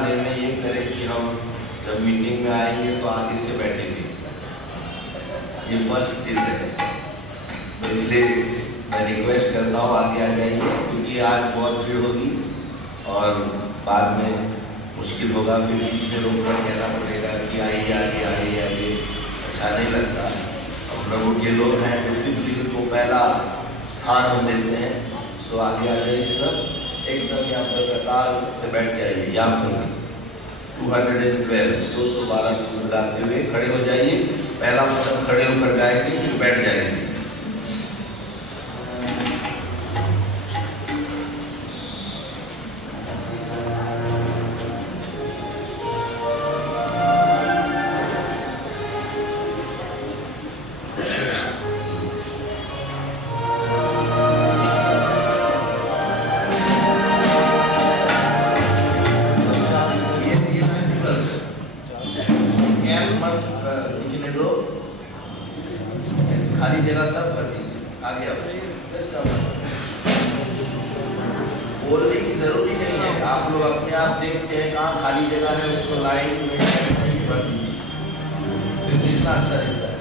निर्णय ये करें कि हम जब मीटिंग में आएंगे तो आगे से बैठेंगे, ये फर्स्ट चीज है। तो इसलिए मैं रिक्वेस्ट करता हूँ आगे आ जाइए, क्योंकि आज बहुत भीड़ होगी और बाद में मुश्किल होगा, फिर बीच में रोक कर कहना पड़ेगा कि आइए आगे आइए आगे, अच्छा नहीं लगता। और प्रभु के लोग हैं, डिसिप्लिन को पहला स्थान हम देते हैं। सो आगे आ जाइए सब, एकदम यहाँ पर कतार से बैठ जाइए। यहाँ पर 212 212 नंबर गाते हुए खड़े हो जाइए। पहला कदम खड़े होकर गाएंगे, फिर बैठ जाएंगे। खाली जगह सब कर दीजिए, आगे आओ। बोलने की जरूरी नहीं है, आप लोग अपने आप देखते हैं कहाँ खाली जगह है, उसको लाइन में ही भर दीजिए, फिर जितना अच्छा दिखता है।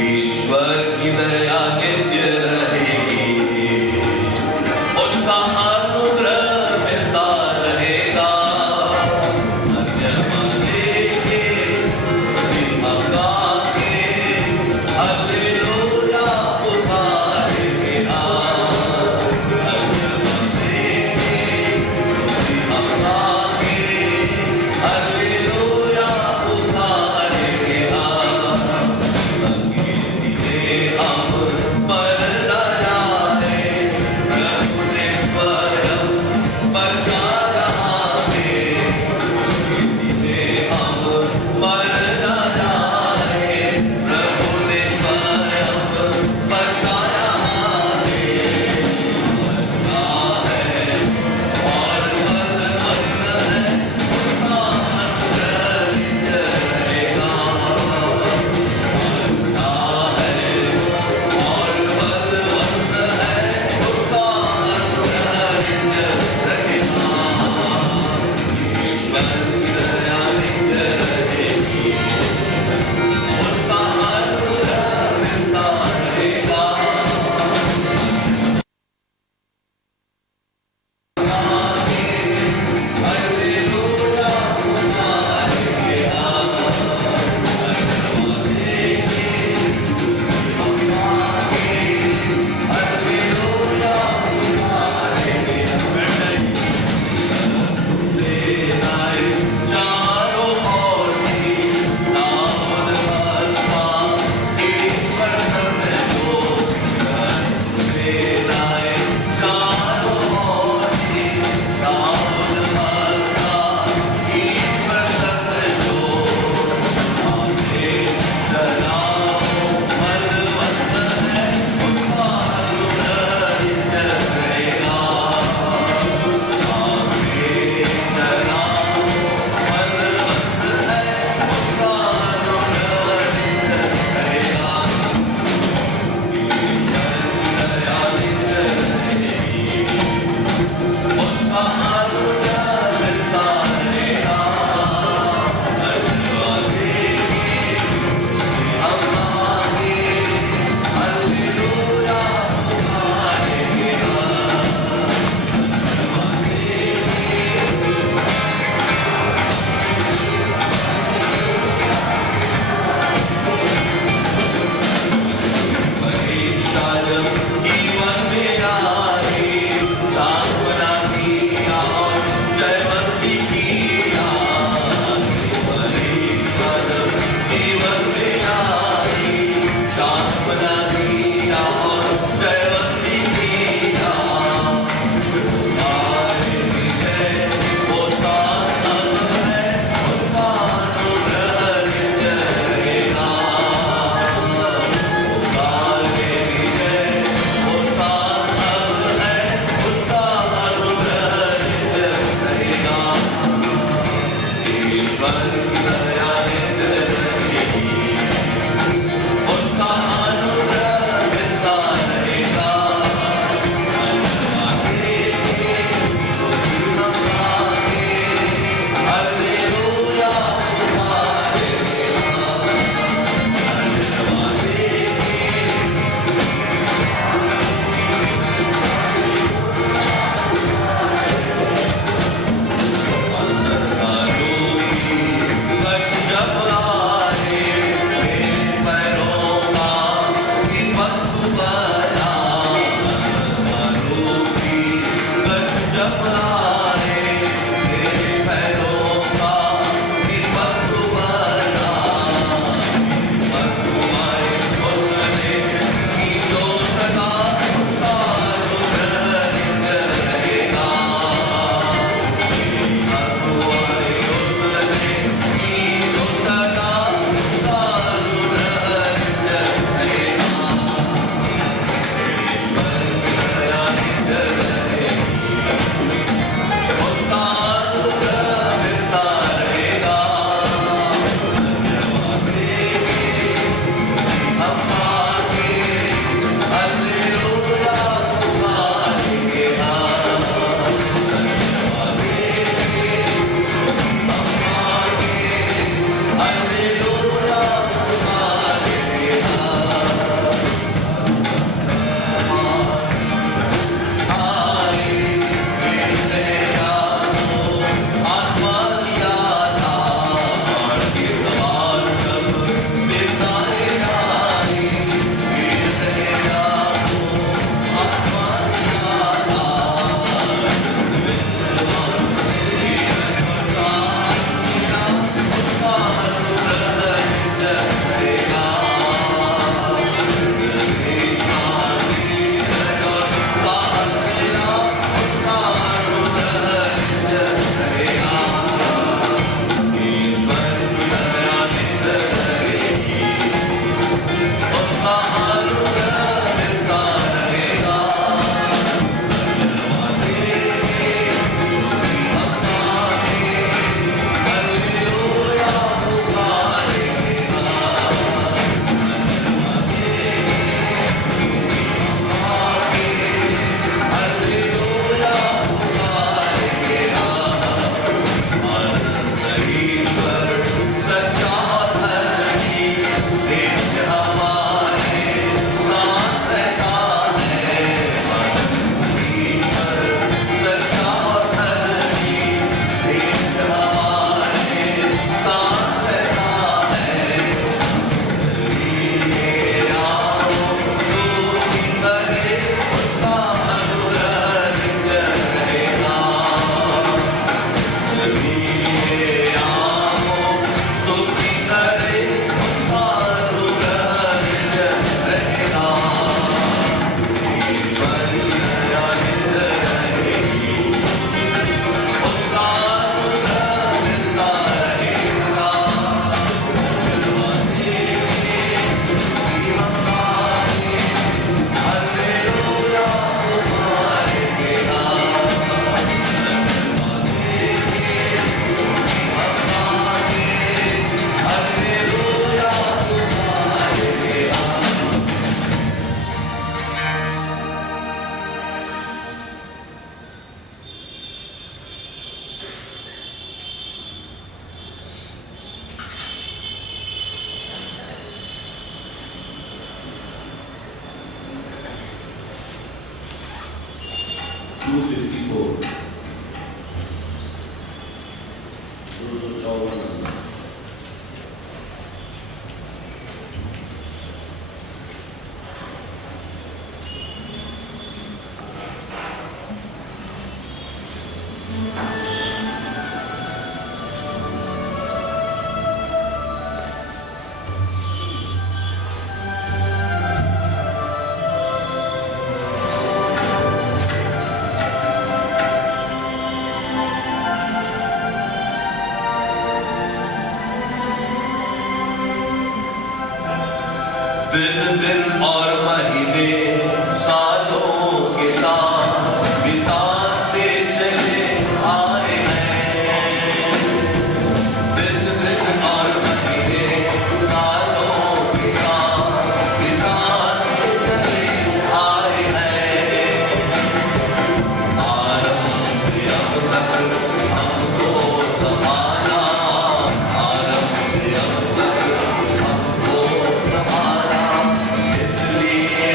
ईश्वर की दया नित्य रहेगी, उसका अनुग्रह मिलता रहेगा। हम पर 1954 दिन दिन और महीने सालों के साथ बिताते चले आए हैं। दिन दिन और महीने सालों के साथ बिताते चले आए हैं। आरंभ अब तक हमको संभाला, आरंभ अब तक हमको संभाला, इसलिए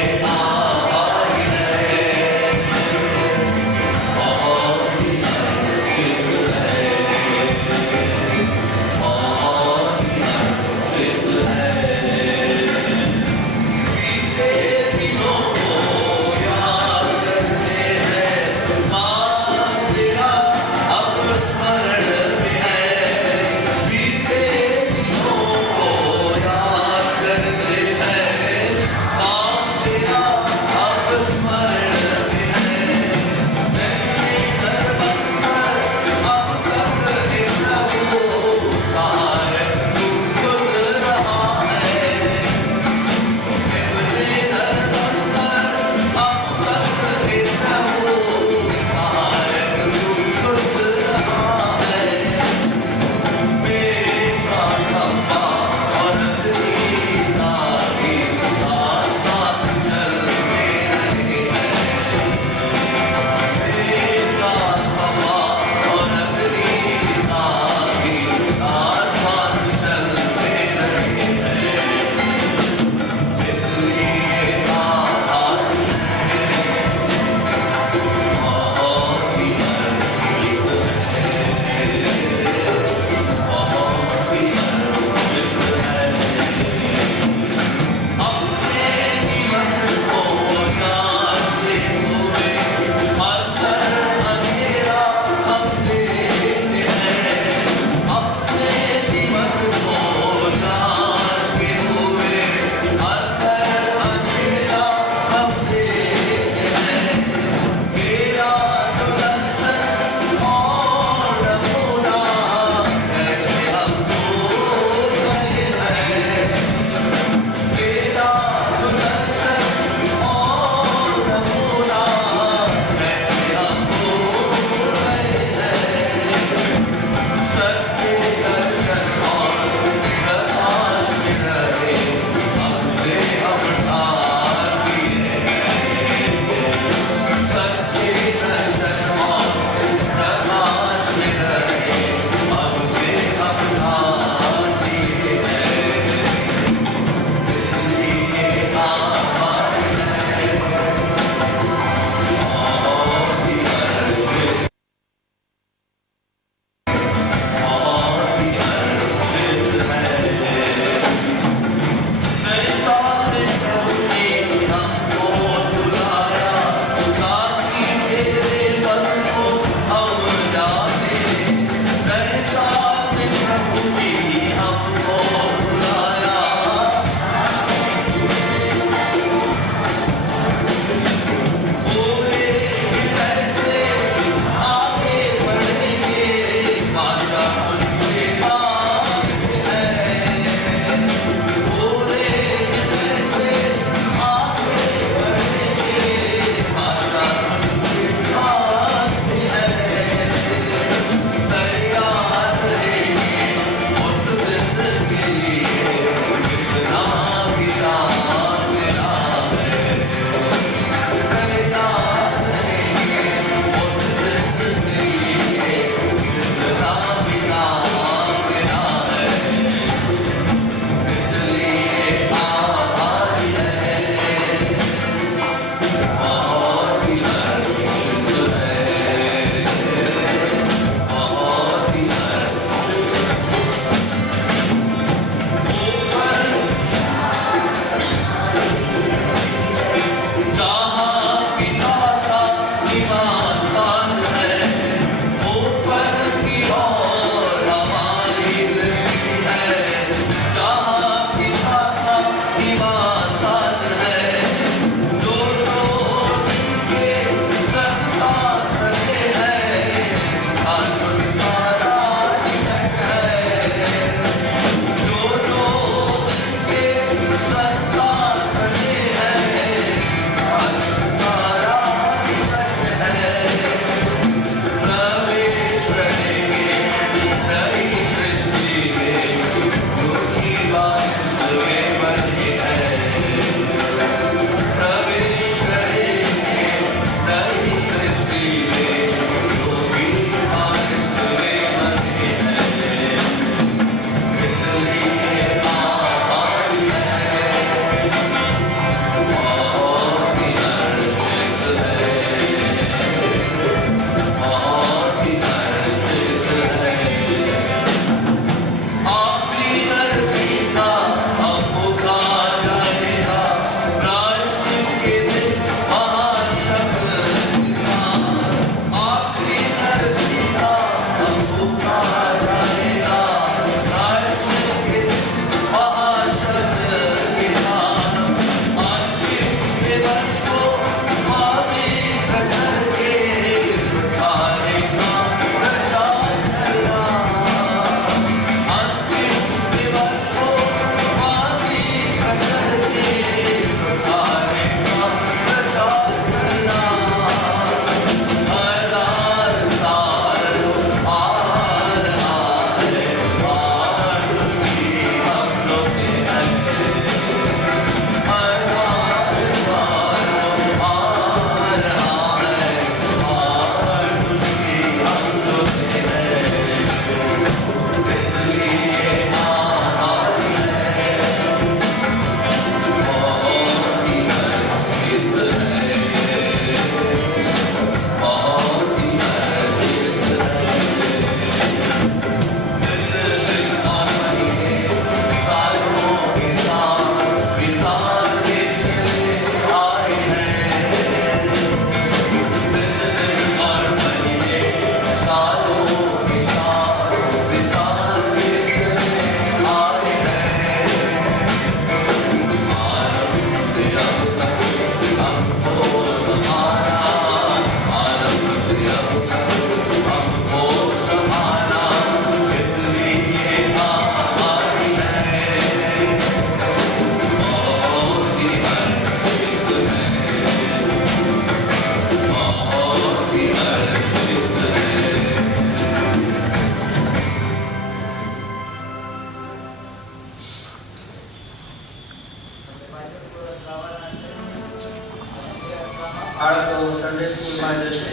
સન્ડે સ્કૂલમાં જશે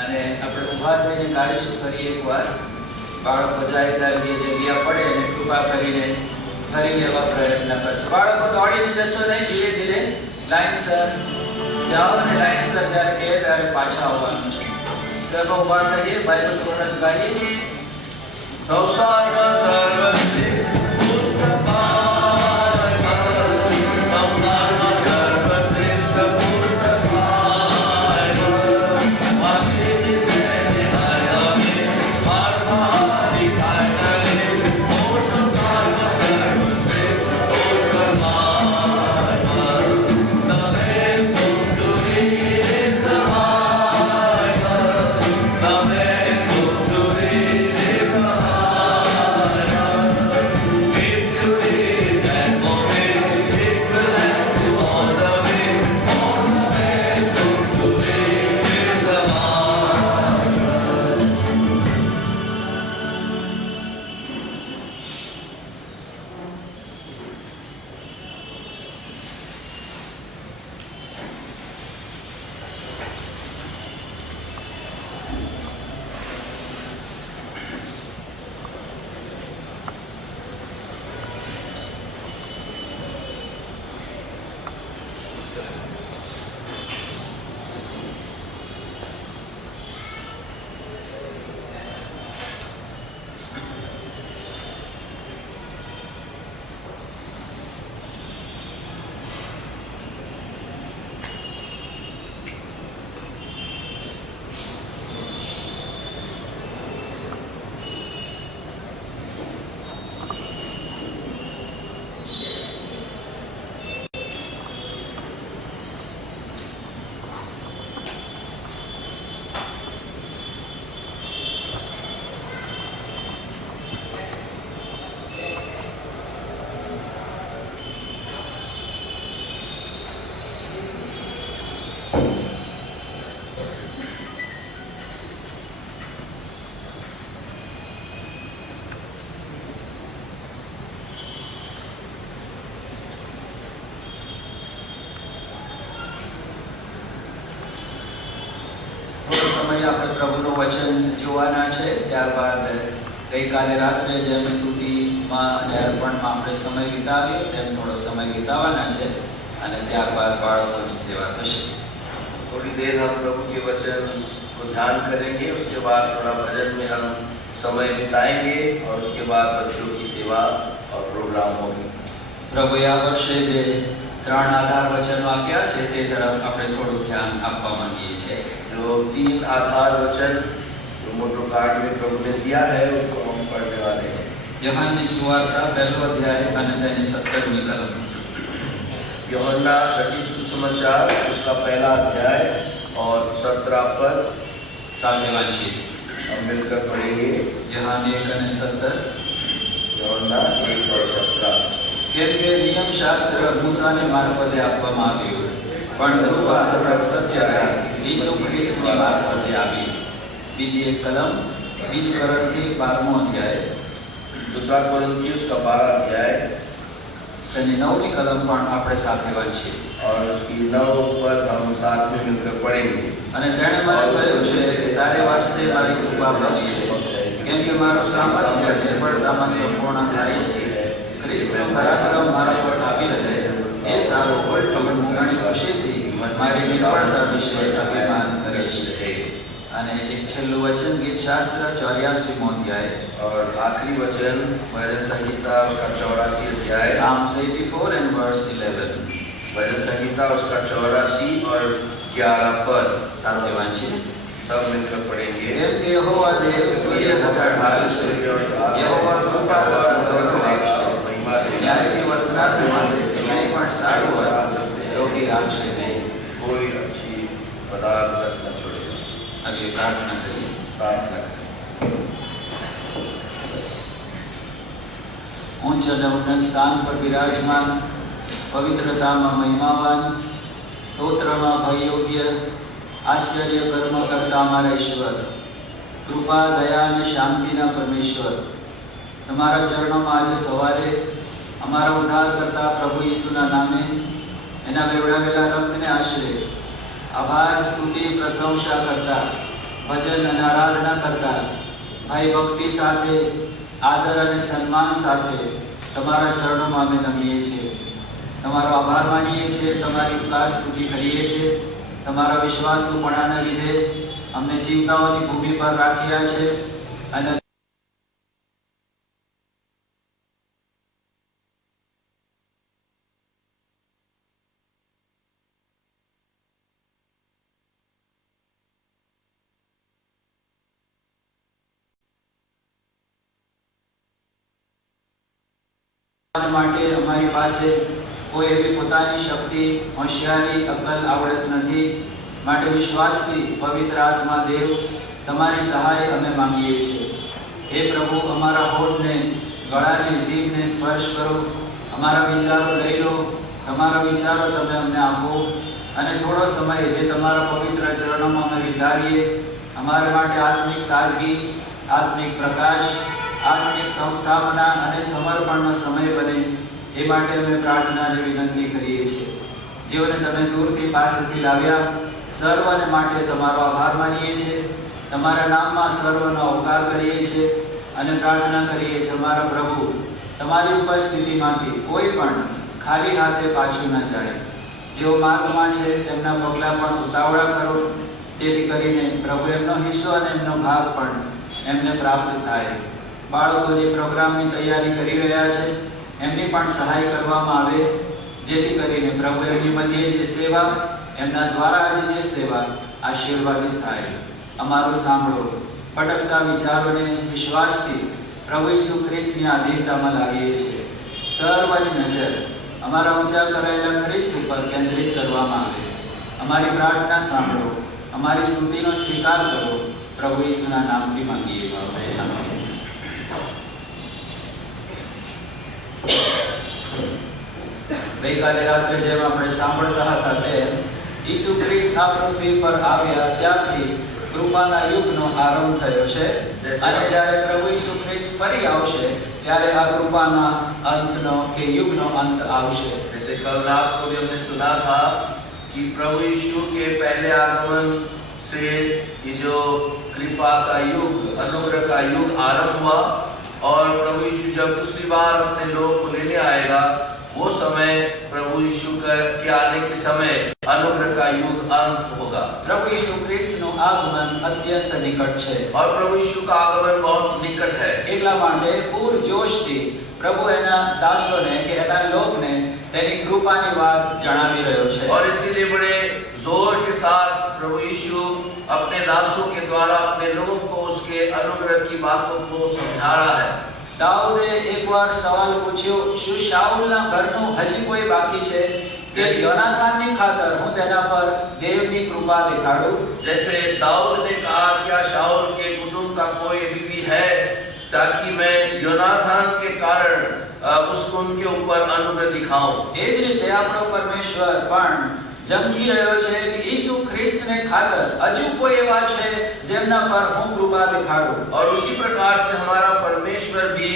અને આપણે ઊભા થઈને ગાઈશું ફરી એકવાર. બાળકો જાય ત્યારે જે જગ્યા પડે એને કૃપા કરીને ફરી લેવા પ્રયત્ન કરશે. બાળકો દોડીને જશો નહીં, ધીરે ધીરે લાઈનસર જાઓ અને લાઈનસર જ્યારે કહે ત્યારે પાછા આવવાનું છે. સર્વ ઊભા થઈએ, બાઇબલ કોરસ ગાઈએ. સંસારમાં સર્વશ્રેષ્ઠ આપણે પ્રભુનું વચન જોવાના છે. ત્યારબાદ ગઈકાલે રાત્રે જેમ સ્તુતિમાં અને અર્પણમાં આપણે સમય વિતાવ્યો તેમ થોડો સમય વિતાવવાના છે અને ત્યારબાદ બાળકોની સેવા થશે. थोड़ी देर हम प्रभु के वचन को ध्यान करेंगे, उसके बाद थोड़ा भजन में हम समय बिताएंगे और उसके बाद बच्चों की सेवा और प्रोग्राम होगी. પ્રભુએ આ વર્ષે જે 3 આધાર વચનો આપ્યા છે તે તરફ આપણે થોડું ધ્યાન આપવા માંગીએ છીએ. जो 3 आधार वचन जो मोटो कार्ड में प्रभु ने दिया है उसको हम पढ़ने वाले हैं. यूहन्ना सुवार्ता 1 अध्याय અને તેની 17મી કલમ. यूहन्ना रचित सुसमाचार उसका 1 अध्याय और 17 पद સાથે વાંચીએ. हम मिलकर पढ़ेंगे. यूहन्ना 1 અને 17. यूहन्ना 1 और 17. કેમ કે નિયમ શાસ્ત્ર મૂસાને મારફતે આપવામાં આવ્યું, પણ કૃપા તથા સત્ય ઈસુ ખ્રિસ્તની મારફતે આવી. બીજી એક કલમ, બીજું કોરિન્થી 12મો અધ્યાય. दूसरा कोरिन्थियों का 12 अध्याय તેની 9મી કલમ પણ આપણે સાથે વાંચીએ. और उसकी 9 पद हम साथ में मिलकर पढ़ेंगे. અને તેણે મને કહ્યું છે કે તારે વાસ્તે મારી કૃપા બસ છે, કેમ કે મારો સામર્થ્ય નિર્બળતામાં સંપૂર્ણ થાય છે. ખ્રિસ્તનું પરાક્રમ મારા પર આવી રહે એ સારું હોય, તો હું ઘણી ખુશીથી મારી નિર્બળતા વિશે અભિમાન કરીશ. અને એક છેલ્લું વચન ગીત શાસ્ત્ર 84મો અધ્યાય और आखिरी वचन भजन संहिता उसका 84 अध्याय Psalms 84 and verse 11. भजन संहिता उसका 84 और 11 पद સાથે વાંચીએ. सब मिलकर पढ़ेंगे. કેમ કે યહોવા દેવ સૂર્ય તથા ઢાલ છે, યહોવા કૃપા તથા કરુણા છે. ન્યાયથી વર્તનાર માટે કંઈ પણ સારું હોય રોકી રાખશે નહીં. कोई अच्छी पदार्थ तक न छोड़ेगा. હવે પ્રાર્થના કરીએ. प्रार्थना करें. ઉચ્ચ અને ઉન્નત સ્થાન પર બિરાજમાન, પવિત્રતામાં મહિમાવાન, સ્તોત્રમાં ભયયોગ્ય, આશ્ચર્ય કર્મ કરતા અમારા ઈશ્વર, કૃપા દયા અને શાંતિના પરમેશ્વર, તમારા ચરણોમાં આજે સવારે અમારા ઉદ્ધાર કરતા પ્રભુ ઈસુના નામે એના વેવડાવેલા રક્તને આશરે આભાર સ્તુતિ પ્રશંસા કરતા, ભજન અને આરાધના કરતા, ભાઈ ભક્તિ સાથે, આદર અને સન્માન સાથે તમારા ચરણોમાં અમે નમીએ છીએ. તમારો આભાર માનીએ છીએ, તમારી ઉપકાર સ્તુતિ કરીએ છીએ. તમારા વિશ્વાસુપણાના લીધે અમને ચિંતાઓની ભૂમિ પર રાખ્યા છે અને માટે અમારી પાસે કોઈ એવી પોતાની શક્તિ, હોશિયારી, અક્કલ, આવડત નથી. માટે વિશ્વાસથી પવિત્ર આત્મા દેવ તમારી સહાય અમે માંગીએ છીએ. હે પ્રભુ, અમારા હોઠને, ગળાને, જીભને સ્પર્શ કરો. અમારા વિચારો લઈ લો. તમારા વિચારો તમે અમને આપો અને થોડો સમય જે તમારા પવિત્ર ચરણોમાં અમે વિતાવીએ, અમારા માટે આત્મિક તાજગી, આત્મિક પ્રકાશ, આત્મિક સંસ્થાપના અને સમર્પણનો સમય બને એ માટે અમે પ્રાર્થના અને વિનંતી કરીએ છીએ. જેઓને તમે દૂરથી પાસેથી લાવ્યા, સર્વને માટે તમારો આભાર માનીએ છીએ. તમારા નામમાં સર્વનો અવકાર કરીએ છીએ અને પ્રાર્થના કરીએ છીએ, અમારા પ્રભુ, તમારી ઉપસ્થિતિમાંથી કોઈ પણ ખાલી હાથે પાછું ન જાય. જેઓ માર્ગમાં છે તેમના પગલાં પણ ઉતાવળા કરો, જેથી કરીને પ્રભુ એમનો હિસ્સો અને એમનો ભાગ પણ એમને પ્રાપ્ત થાય. બાળકો જે પ્રોગ્રામની તૈયારી કરી રહ્યા છે એમની પણ સહાય કરવામાં આવે, જેથી કરીને પ્રભુ એમની મધ્યે જે સેવા, એમના દ્વારા આજે જે સેવા આશીર્વાદિત થાય. અમારું સાંભળો. ભટકતા વિચારોને વિશ્વાસથી પ્રભુ ઈસુ ખ્રિસ્તની આધીનતામાં લાવીએ છીએ. સર્વની નજર અમારા ઊંચા કરાયેલા ખ્રિસ્ત ઉપર કેન્દ્રિત કરવામાં આવે. અમારી પ્રાર્થના સાંભળો. અમારી સ્તુતિનો સ્વીકાર કરો. પ્રભુ ઈસુના નામથી માંગીએ છીએ. આમેન. ગઈકાલે રાત્રે જેમ આપણે સાંભળતા હતા તેમ ઈસુ ખ્રિસ્ત આ પૃથ્વી પર આવ્યા ત્યારથી કૃપાના યુગનો આરંભ થયો છે અને જ્યારે પ્રભુ ઈસુ ખ્રિસ્ત ફરી આવશે ત્યારે આ કૃપાના અંતનો કે યુગનો અંત આવશે. जैसे कल रात को भी हमने सुना था कि प्रभु यीशु के पहले आगमन से ये जो कृपा का युग, अनुग्रह का युग आरंभ हुआ और प्रभु यीशु जब दूसरी बार अपने लोगों को लेने आएगा, वो समय प्रभु यीशु के आने के समय अनुग्रह का युग अंत होगा. प्रभु यीशु ख्रिस्त નું આગમન અત્યંત નિકટ છે और प्रभु यीशु का आगमन बहुत निकट है. એટલા માટે પૂરજોશથી પ્રભુ એના દાસોને કે એના લોકને તેની કૃપાની વાત જણાવી રહ્યો છે. और इसीलिए बड़े जोर के साथ प्रभु यीशु अपने दासों के द्वारा अपने लोगों को उसके अनुग्रह की बातों को समझा रहा है. દાऊદે એકવાર સવાલ પૂછ્યો, શું શાઉલના ઘરનું હજી કોઈ બાકી છે કે યોનાથાનની ખાતર હું તેના પર દેવની કૃપા દેખાડું? जैसे दाऊद ने कहा, क्या शाऊल के कुटुंब का कोई अभी भी है ताकि मैं योनाथान के कारण उसको उनके ऊपर अनुग्रह दिखाऊं. એ જ રીતે આપણો પરમેશ્વર પણ જંગી રહ્યો છે કે ઈસુ ખ્રિસ્તને ખાતર હજુ કોઈ એવા છે જેમના પર હું કૃપા દેખાડું. और उसी प्रकार से हमारा परमेश्वर भी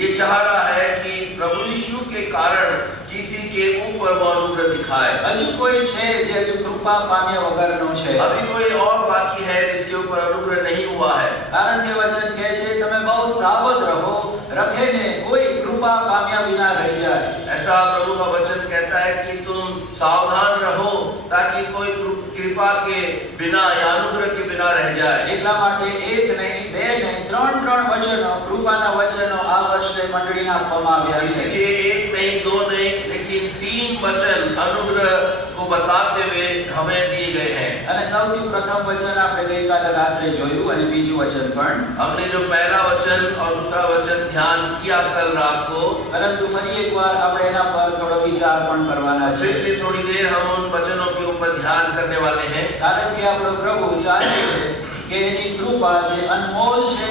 ये चाह रहा है कि प्रभु यीशु के कारण किसी के ऊपर वो अनुग्रह दिखाए. હજુ કોઈ છે જે હજુ કૃપા પામ્યા વગરનો છે. अभी कोई और बाकी है जिसके ऊपर अनुग्रह नहीं हुआ है. કારણ કે વચન કહે છે, તમે બહુ સાવધ રહો, રખેને કોઈ કૃપા પામ્યા વિના રહી જાય. ऐसा प्रभु का वचन कहता है कि तुम सावधान रहो ताकि कोई कृपा के बिना या अनुग्रह के बिना रह जाए. એટલા માટે એક નહીં, બે નહીં, ત્રણ વચનો, કૃપાના વચનો આ વર્ષે મંડળીને આપવામાં આવ્યા છે. इसलिए एक नहीं, दो नहीं, लेकिन 3 वचन अनुग्रह को बताते हुए हमें दिए गए हैं. અને સૌથી પ્રથમ વચન આપણે ગઈકાલે રાત્રે જોયું અને બીજું વચન પણ. हमने जो पहला वचन और दूसरा वचन ध्यान किया कल रात को, પરંતુ ફરી એકવાર આપણે એના પર થોડો વિચાર પણ કરવાના છે. फिर से थोड़ी देर हम उन वचनों के ऊपर ध्यान करने वाले हैं. કારણ કે આપણો પ્રભુ ચાહે છે કે એની કૃપા જે અનમોલ છે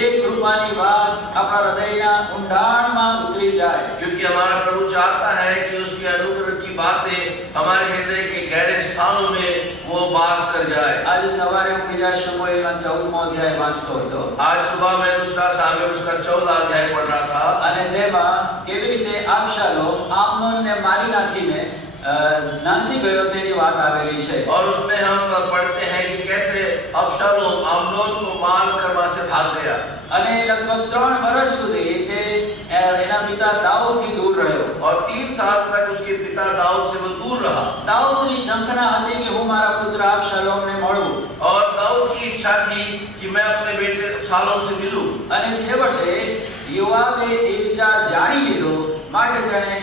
એ કૃપાની વાત આપણા હૃદયના ઊંડાણમાં ઉતરી જાય. क्योंकि हमारा प्रभु चाहता है कि उसके अनुग्रह की बातें हमारे हृदय के गहरे स्थानों में वो वास कर जाए. આજે સવારે હું બીજા શમૂએલના 14મો અધ્યાય વાંચતો હતો आज सुबह मैं दूसरा सामुएल उसका 14 अध्याय पढ़ रहा था અને તેમાં કેવી રીતે આબશાલોમ આમનોનને મારી નાખીને નાસી ગયો તેની વાત આવેલી છે. और उसमें हम पढ़ते हैं कि कैसे अबशालोम अम्नोन को मारकर वहां से भाग गया. અને લગભગ 3 વર્ષ સુધી તે એના પિતા દાઉદથી દૂર રહ્યો. और 3 साल तक उसके पिता दाऊद से वो दूर रहा. દાઉદની ઝંખના હતી કે હું મારા પુત્ર અબશાલોમને મળું. और दाऊद की इच्छा थी कि मैं अपने बेटे अबशालोम से मिलूं. અને છેવટે યોઆબે એ વિચાર જાણી લીધો, માટે તેણે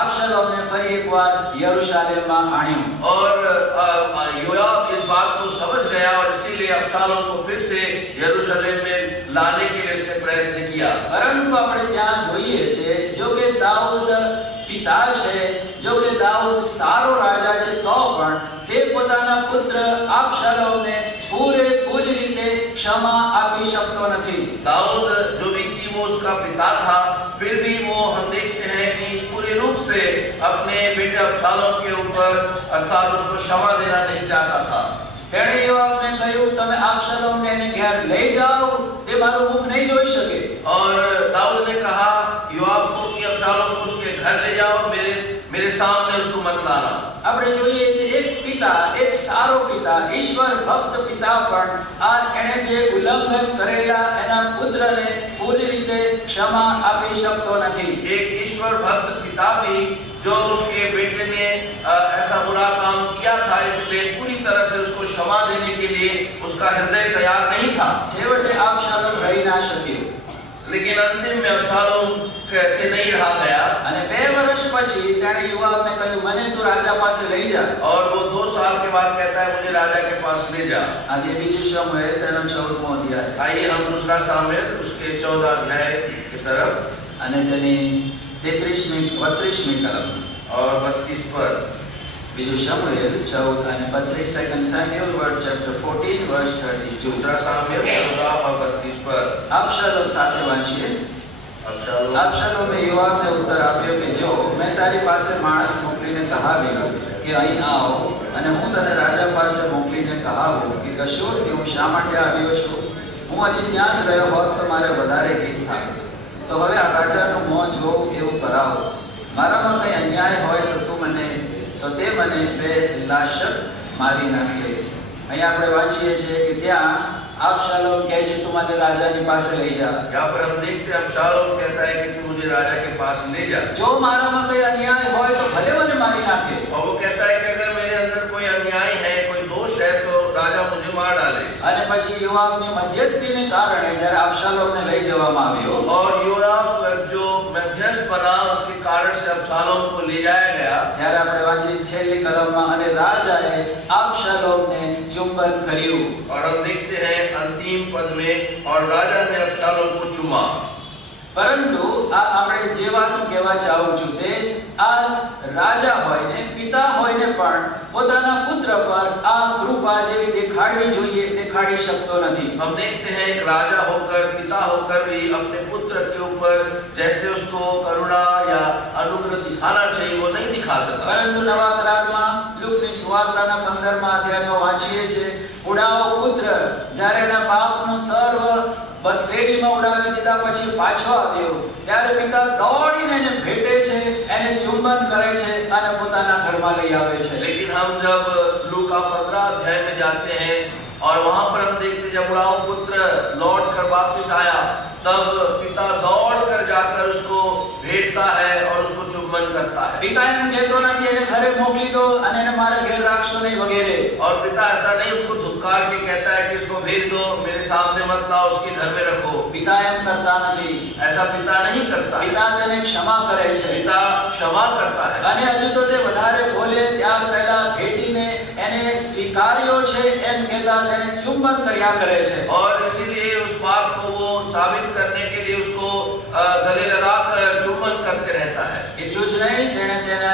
અબશાલોમને ફરી એકવાર યરૂશાલેમમાં આણ્યો. और योआब इस बात को समझ गया और इसीलिए अबशालोम को फिर से यरूशलेम में लाने के लिए उसने प्रयत्न किया. પરંતુ આપણે ત્યાં જોઈએ છે જો કે દાઉદ પિતા છે, જો કે દાઉદ સારો રાજા છે, તો પણ તે પોતાના પુત્ર અબશાલોમને પૂરેપૂરી રીતે ક્ષમા આપી શકતો નથી. दाऊद जो भी थी वो उसका पिता था, फिर भी वो हम देखते हैं कि पूरे रूप से अपने बेटे अबशालोम के ऊपर अर्थात उसको क्षमा देना नहीं चाहता था. તેણે યોઆબને કહ્યું, તમે અબશાલોમને એને ઘેર લઈ જાઓ, તે મારું મુખ નહીં જોઈ શકે. और दाऊद ने कहा योआब को कि अबशालोम को उसके घर ले जाओ, मेरे सामने उसको मत लाना. આપણે જોઈએ છે એક પિતા, એક સારો પિતા, ઈશ્વર ભક્ત પિતા પણ આ એણે જે ઉલ્લંઘન કરેલા એના પુત્રને પૂરી રીતે ક્ષમા આપી શકતો નથી. एक ईश्वर भक्त पिता भी जो उसके बेटे ने ऐसा बुरा काम किया था, इसलिए पूरी तरह से उसको क्षमा देने के लिए उसका हृदय तैयार नहीं था. છેવટે અબશાલોમ રહી ના શક્યો. लेकिन अंतिम में अबशालोम कैसे नहीं रहा गया. અને 2 વર્ષ પછી તેણે યોઆબને કહ્યું, મને તું રાજા પાસે લઈ જા. और वो 2 साल के बाद कहता है मुझे राजा के पास ले जा. આજે બીજું શમૂએલ તેનો 14મો અધ્યાય आइए हम दूसरा सामुएल उसके 14 अध्याय की तरफ અને તેની 32મી કલમ. और 32 पद. બીજું શમૂએલ 14 અને 32, સેકન્ડ સેમ્યુઅલ ચેપ્ટર 14 વર્સ 32. दूसरा सामुएल 14 और 32 पद. અબશાલોમ સાથે વાંચીએ. अबशालोम અબશાલોમે યોઆબને ઉત્તર આપ્યો કે જો મેં તારી પાસે માણસ મોકલીને કહાવ્યું કે અહીં આવો, અને હું તને રાજા પાસે મોકલીને કહાવું કે કશૂરથી હું શા માટે આવ્યો છું, હું હજી ત્યાં જ રહ્યો હોત તો મારે વધારે હિત થાય. તો હવે આ રાજાનું મોં જોઉં એવું કરાવો. મારામાં કંઈ અન્યાય હોય તો તે મને 2 લાશક મારી નાખે. અહીં આપણે વાંચીએ છીએ કે ત્યાં अबशालोम કહે છે તું મને રાજાની પાસે લઈ જા. यहाँ पर हम देखते हैं अबशालोम कहता है कि तू मुझे राजा के पास ले जा. જો મારામાં કંઈ અન્યાય હોય તો ભલે મને મારી નાખે. और वो कहता है कि अगर मेरे अंदर कोई अन्याय है, कोई दोष है, तो राजा मुझे मार डाले. અને પછી યોઆબની મધ્યસ્થીને કારણે જ્યારે અબશાલોમને લઈ જવામાં આવ્યો, और योआब जो मध्यस्थ बना उसके कारण से अबशालोम को ले जाया गया. ત્યારે આપણે વાંચીએ છેલ્લી કલમમાં, અને રાજાએ અબશાલોમને ચુંબન કર્યું. और हम देखते हैं अंतिम पद में और राजा ने अबशालोम को चूमा. પરંતુ આ આપણે જે વાત કહેવા ચાહું છું તે આ રાજા હોય ને પિતા હોય ને પણ પોતાના પુત્ર પર આ કૃપા જેવી દેખાડવી જોઈએ દેખાડી શકતો નથી. हम देखते हैं एक राजा होकर, पिता होकर भी अपने पुत्र के ऊपर जैसे उसको करुणा या अनुग्रह दिखाना चाहिए वो नहीं दिखा सकता. પરંતુ નવા કરારમાં લૂકની સુવાર્તાના 15મા અધ્યાયમાં વાંચીએ છે, ઉડાવો પુત્ર જ્યારે એના બાપનો સર્વ બદફેરીમાં ઉડાવી દીધા પછી પાછો આવ્યો ત્યારે પિતા દોડીને એને ભેટે છે, એને ચુંબન કરે છે અને પોતાના ઘરમાં લઈ આવે છે. लेकिन हम जब लूका 15 अध्याय में जाते हैं और वहां पर हम देखते जब उड़ाऊ पुत्र लौट कर वापस आया, तब पिता दौड़ कर जाकर उसको भेटता है और उसको चुंबन करता है. પિતા એમ કહેતો નથી એને ઘરે મોકલી દો અને એને મારા ઘેર રાખશો નહીં વગેરે. और पिता ऐसा नहीं उसको धुतकार के कहता है कि इसको भेज दो, मेरे सामने मत लाओ, उसके घर में रखो. પિતા એમ કરતા નથી. ऐसा पिता नहीं करता. પિતા તેને ક્ષમા કરે છે. पिता क्षमा करता है. અને હજુ તો તે વધારે બોલે ત્યાર પહેલા ભેટીને એને સ્વીકાર્યો છે એમ કહેતા તેને ચુંબન કર્યા કરે છે. और इसीलिए उस बात को वो साबित करने के लिए उसको गले लगाकर चुंबन करते रहता है. એટલું જ નહીં, તેણે તેને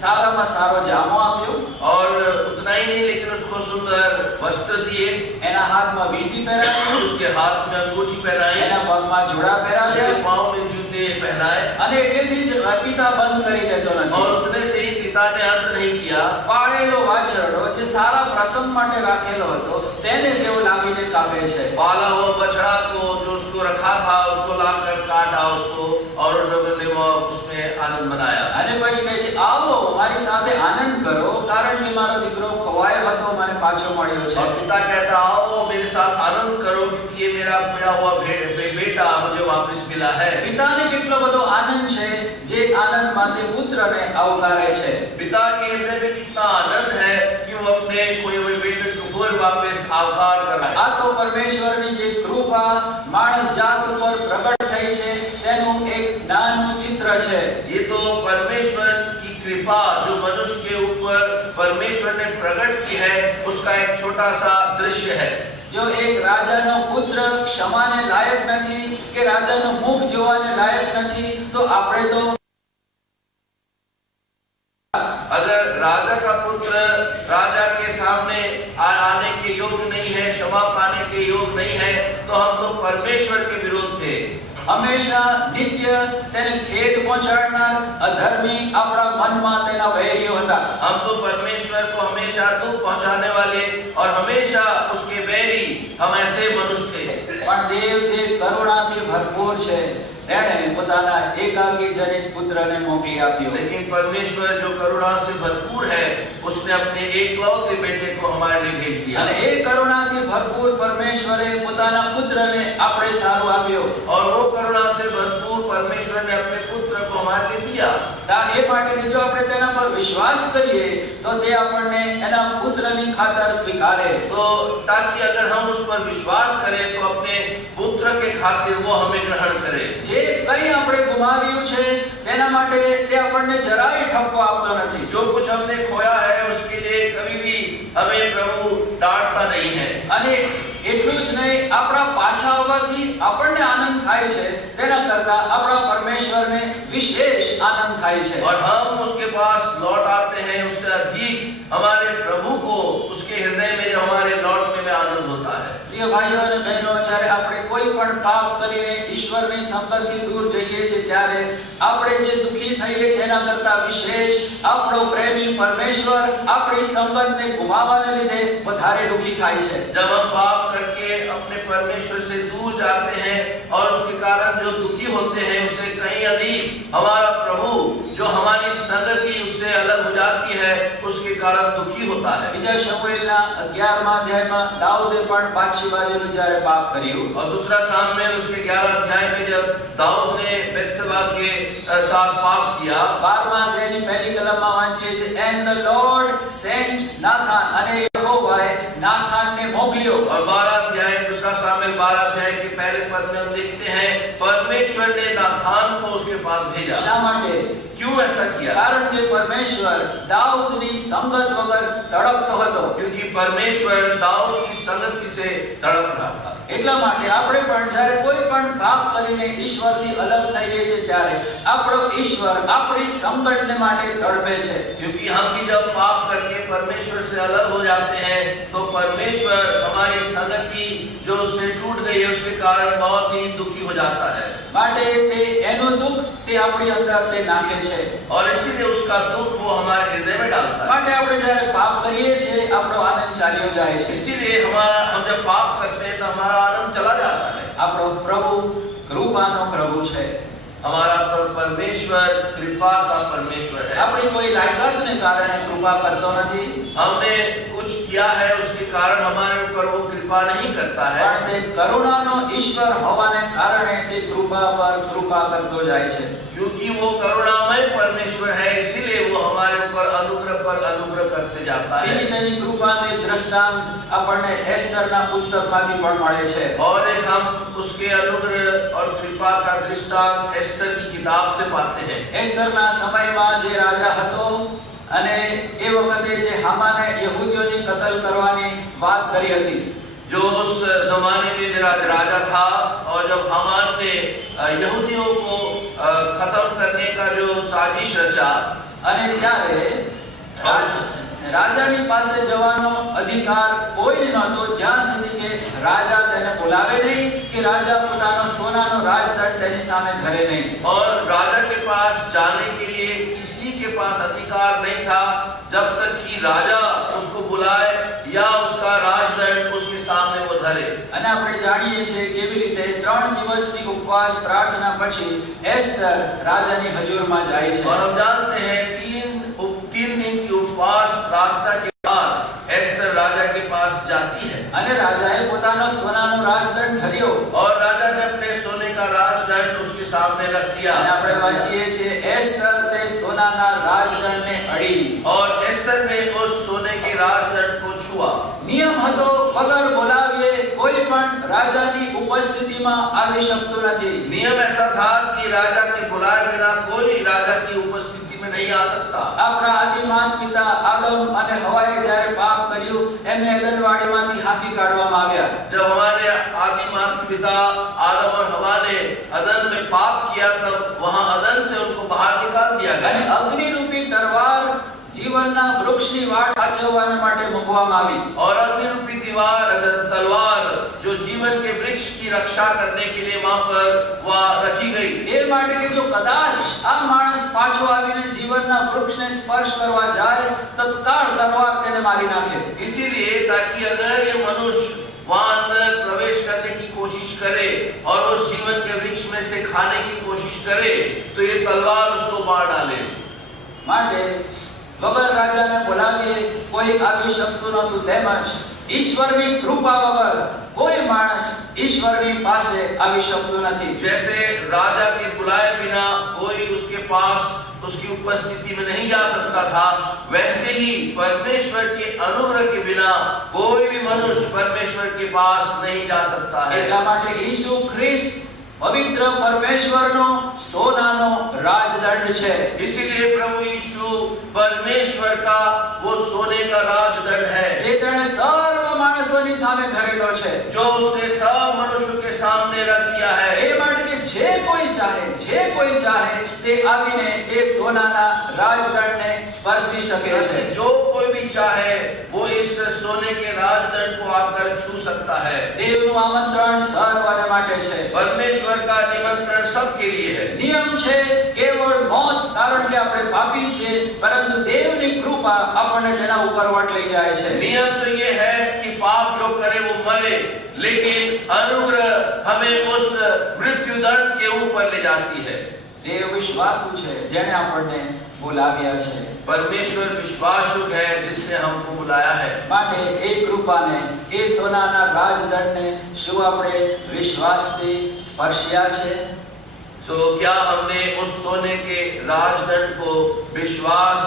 સારામાં સારો જામો આપ્યો. और उतना ही नहीं लेकिन उसको सुंदर वस्त्र दिए, એના હાથમાં વીંટી પહેરાવી, उसके हाथ में अंगूठी पहनाई, એના પગમાં જોડા પહેરાવ્યા. उसके पांव में जूते पहनाए. અને એટલેથી જ પિતા બંધ કરી દેતો और નથી. उतने से ही पिता ने अंत नहीं किया. પાળેલો વાછરડો જે સારા પ્રસંગ માટે રાખેલો હતો તેને તેઓ લાવીને કાપે છે. पाला हुआ बछड़ा को जो उसको रखा था उसको लाकर काटा उसको और उन लोगों ने वो उसमें आनंद मनाया. અને પછી કહે છે આવો મારી સાથે આનંદ કરો કારણ કે મારો દીકરો ખોવાયો હતો મને પાછો મળ્યો છે। और पिता कहता आओ मेरे साथ आनंद करो क्योंकि ये मेरा खोया हुआ बेटा मुझे वापस मिला है। પિતાને કેટલો બધો આનંદ છે જે આનંદ માટે પુત્રને આવકારે છે। पिता के हृदय में कितना आनंद है कि वो अपने खोए हुए बेटे को फिर वापस आकार कर रहा है। આ તો પરમેશ્વરની જે કૃપા માણસ જાત ઉપર પ્રગટ થઈ છે તેનું એક નાનું ચિત્ર છે। ये तो परमेश्वर की कृपा जो मनुष्य के ऊपर परमेश्वर ने प्रकट की है उसका एक छोटा सा दृश्य है। जो एक राजानो पुत्र क्षमाने लायक નથી કે રાજાનો મુખ જોવાને લાયક નથી તો આપણે તો अगर राजा का पुत्र राजा के सामने आने के योग्य नहीं है क्षमा पाने के योग्य नहीं है तो हम तो परमेश्वर के विरोध थे। હંમેશા નિત્ય તેને ખેદ પહોંચાડનાર અધર્મી આપણા મનમાં તેના વૈરીઓ હતા। हम तो परमेश्वर को हमेशा दुख पहुंचाने वाले और हमेशा उसके बैरी हम ऐसे मनुष्य थे। પણ દેવ જે કરુણાથી ભરપૂર છે તેણે પોતાના એકાકી જનિત પુત્રને મોકલી આપ્યો। लेकिन परमेश्वर जो करुणा से भरपूर है उसने अपने एकलौते बेटे को हमारे लिए भेज दिया। અને એ કરુણાથી ભરપૂર પરમેશ્વરે પોતાના પુત્રને આપણે સારું આપ્યો। और वो करुणा से भरपूर परमेश्वर ने अपने पुत्र को हमारे लिए दिया। તા એ માટે જો આપણે તેના પર વિશ્વાસ કરીએ તો તે આપણને એના પુત્રની ખાતર સ્વીકારે। तो ताकि अगर हम उस पर विश्वास करें तो अपने पुत्र के खातिर वो हमें ग्रहण करे। જે કંઈ આપણે ગુમાવ્યું છે તેના માટે તે આપણને જરાય ઠપકો આપતો નથી। जो कुछ हमने खोया है उसके लिए कभी भी हमें प्रभु डांटता नहीं है। અને એટલું જ નહીં આપણા પાછા આવવાથી આપણને આનંદ થાય છે તેના કરતા આપણા પરમેશ્વરને વિશેષ આનંદ થાય છે। और हम उसके पास लौट आते हैं उससे अधिक हमारे प्रभु को उसके हृदय में जो हमारे लौटने में आनंद होता है। प्रिय भाइयों અને બહેનો જ્યારે આપણે કોઈ પણ પાપ કરીને ઈશ્વરની સંગતથી દૂર જઈએ છીએ ત્યારે આપણે જે દુખી થઈએ છીએ એના કરતા વિશેષ આપણો પ્રેમી પરમેશ્વર આપણી સંગતને ગુમાવવાને લીધે વધારે દુખી થાય છે। जब हम पाप करके अपने परमेश्वर से दूर जाते हैं और उसके कारण जो दुखी होते हैं उससे कहीं अधिक हमारा प्रभु जो हमारी संगति उससे अलग हो जाती है उसके कारण दुखी होता है। બીજા શમૂએલના 11મા અધ્યાયમાં દાઉદે પણ બાથશેબાનું જ્યારે પાપ કર્યું। और दूसरा सामुएल उसके 11 अध्याय में जब दाऊद ने बेतशेबा के साथ पाप किया 12મા અધ્યાયની પહેલી કલમમાં વાંચીએ છીએ and the Lord sent Nathan અને યહોવાએ નાથાનને મોકલ્યો। और 12 अध्याय दूसरा सामुएल 12 अध्याय के पहले पद में हम देखते हैं परमेश्वर ने नाथान को उसके पास भेजा। શા માટે? क्यों ऐसा किया? કારણ કે પરમેશ્વર દાઉદની સંગત વગર તડપતો હતો। क्योंकि परमेश्वर दाऊद की संगति से तड़प रहा था। એટલા માટે આપણે પણ જ્યારે કોઈ પણ પાપ કરીને ઈશ્વરથી અલગ થઈએ છીએ ત્યારે આપણો ઈશ્વર આપણી સંગતને માટે તડપે છે। क्योंकि हम भी जब पाप करके परमेश्वर से अलग हो जाते हैं तो परमेश्वर हमारी संगति जो उससे टूट गई है उसके कारण बहुत ही दुखी हो जाता है। માટે તે એનું દુઃખ તે આપણી અંદર તે નાખે છે। और इसीलिए उसका दुख वो हमारे हृदय में डालता है। માટે આપણે જ્યારે પાપ કરીએ છીએ આપણો આનંદ ચાલ્યો જાય છે। इसीलिए हम जब पाप करते हैं तो हमारा आनंद चला जाता है। આપણો પ્રભુ કૃપાનો પ્રભુ છે। हमारा परमेश्वर कृपा का परमेश्वर है। આપણી કોઈ લાયકાતને કારણે કૃપા કરતો નથી। हमने कुछ किया है उसके कारण हमारे ऊपर वो कृपा नहीं करता है। પણ તે કરુણાનો ઈશ્વર હોવાને કારણે તે કૃપા પર કૃપા કરતો જાય છે। क्योंकि वो करुणामय परमेश्वर है इसीलिए वो हमारे ऊपर अनुग्रह पर अनुग्रह करते जाता है। બીજી તેની કૃપાનો એક દ્રષ્ટાંત આપણને એસ્તરના પુસ્તકમાંથી પણ મળે છે। और एक हम उसके अनुग्रह और कृपा का दृष्टांत एस्तर की किताब से पाते हैं। એસ્તરના સમયમાં જે રાજા હતો અને એ વખતે જે હામાને યહૂદીઓની કતલ કરવાની વાત કરી હતી। जो उस जमाने में राजा था और जब हामान ने यहूदियों को खत्म करने का जो साजिश रचा અને ત્યારે રાજાની પાસે જવાનો અધિકાર કોઈને નહોતો જ્યાં સુધી કે રાજા તેને બોલાવે નહીં કે રાજા પોતાનો સોનાનો રાજદંડ તેની સામે ધરે નહીં। और राजा के पास जाने के लिए किसी के पास अधिकार नहीं था जब तक कि राजा उसको बुलाए या उसका राजदंड उसके सामने वो धरे। અને આપણે જાણીએ છીએ કેવી રીતે 3 દિવસની ઉપવાસ પ્રાર્થના પછી એસ્તર રાજાની હજુરમાં જાય છે। और हम जानते हैं 3 उपवास प्रार्थना के बाद एस्तर राजा के पास जाती है અને રાજાએ પોતાનો સોનાનો રાજદંડ ધર્યો और राजा ने अपने सोने का राजदंड उसके सामने रख दिया અને આપણે વાંચીએ છીએ એસ્તર તે સોનાના રાજદંડને અડી और एस्तर ने उस सोने के राजदंड को छुआ। નિયમ હતો વગર બોલાવીએ કોઈ પણ રાજાની ઉપસ્થિતિમાં આવી શકતું નથી। नियम ऐसा था कि राजा के बुलाए बिना कोई राजा की उपस्थिति में नहीं आ सकता। આપણા આદિ માત પિતા આદમ અને હવાએ જ્યારે પાપ કર્યું એમને અદનવાડીમાંથી હાંકી કાઢવામાં આવ્યા। जब हमारे आदि माता पिता आदम और हवा ने अदन में पाप किया तब वहां अदन से उनको बाहर निकाल दिया અને गया અગ્નિરૂપી તરવાર જીવનના વૃક્ષની વાડ સાચવવાને માટે મૂકવામાં આવી। और अग्निरूपी तलवार जो जीवन के वृक्ष की रक्षा करने के लिए वहां पर वह रखी गई। એ માટે કે જો કદાચ આ માણસ પાછો આવીને જીવનના વૃક્ષને સ્પર્શ કરવા જાય તત્કાળ તલવાર તેને મારી નાખે। इसीलिए ताकि अगर ये मनुष्य वहां अंदर प्रवेश करने की कोशिश करे और उस जीवन के वृक्ष में से खाने की कोशिश करे तो ये तलवार उसको मार डाले। માટે વગર રાજાને બોલાવીએ કોઈ આવી શકતું નહોતું। તેમજ ઈશ્વરની કૃપા વગર કોઈ માણસ ઈશ્વરની પાસે આવી શકતું નથી। जैसे राजा के बुलाए बिना कोई उसके पास उसकी उपस्थिति में नहीं जा सकता था, वैसे ही परमेश्वर के अनुग्रह के बिना कोई भी मनुष्य परमेश्वर के पास नहीं जा सकता है। એટલા માટે ઈસુ ખ્રિસ્ત પવિત્ર પરમેશ્વરનો સોનાનો રાજદંડ છે। इसीलिए प्रभु यीशु परमेश्वर का वो सोने का राजदंड है જે તેણે સર્વ માણસોની સામે ધરેલો છે। जो उसने सब मनुष्यों के सामने रख दिया है। એ માટે કે જે કોઈ ચાહે તે આવીને એ સોનાના રાજદંડને સ્પર્શી શકે છે। जो कोई भी चाहे वो इस सोने के राजदंड को आकर छू सकता है। દેવનું આમંત્રણ સર્વને માટે છે। परमेश्वर का निमंत्रण सबके लिए है। નિયમ છે કેવળ મોત, કારણ કે આપણે પાપી છીએ, પરંતુ દેવની કૃપા આપણને તેના ઉપર વટ લઈ જાય છે। नियम तो ये है कि पाप जो करे वो मरे, लेकिन अनुग्रह हमें उस मृत्यु दंड के ऊपर ले जाती है। દેવ વિશ્વાસુ છે જેણે આપણને બોલાવ્યા છે। परमेश्वर विश्वासु है जिसने हमको बुलाया है। માટે એ કૃપાને એ સોનાના રાજદંડને શું આપણે વિશ્વાસથી સ્પર્શ્યા છે? तो क्या हमने उस सोने के राजदंड को विश्वास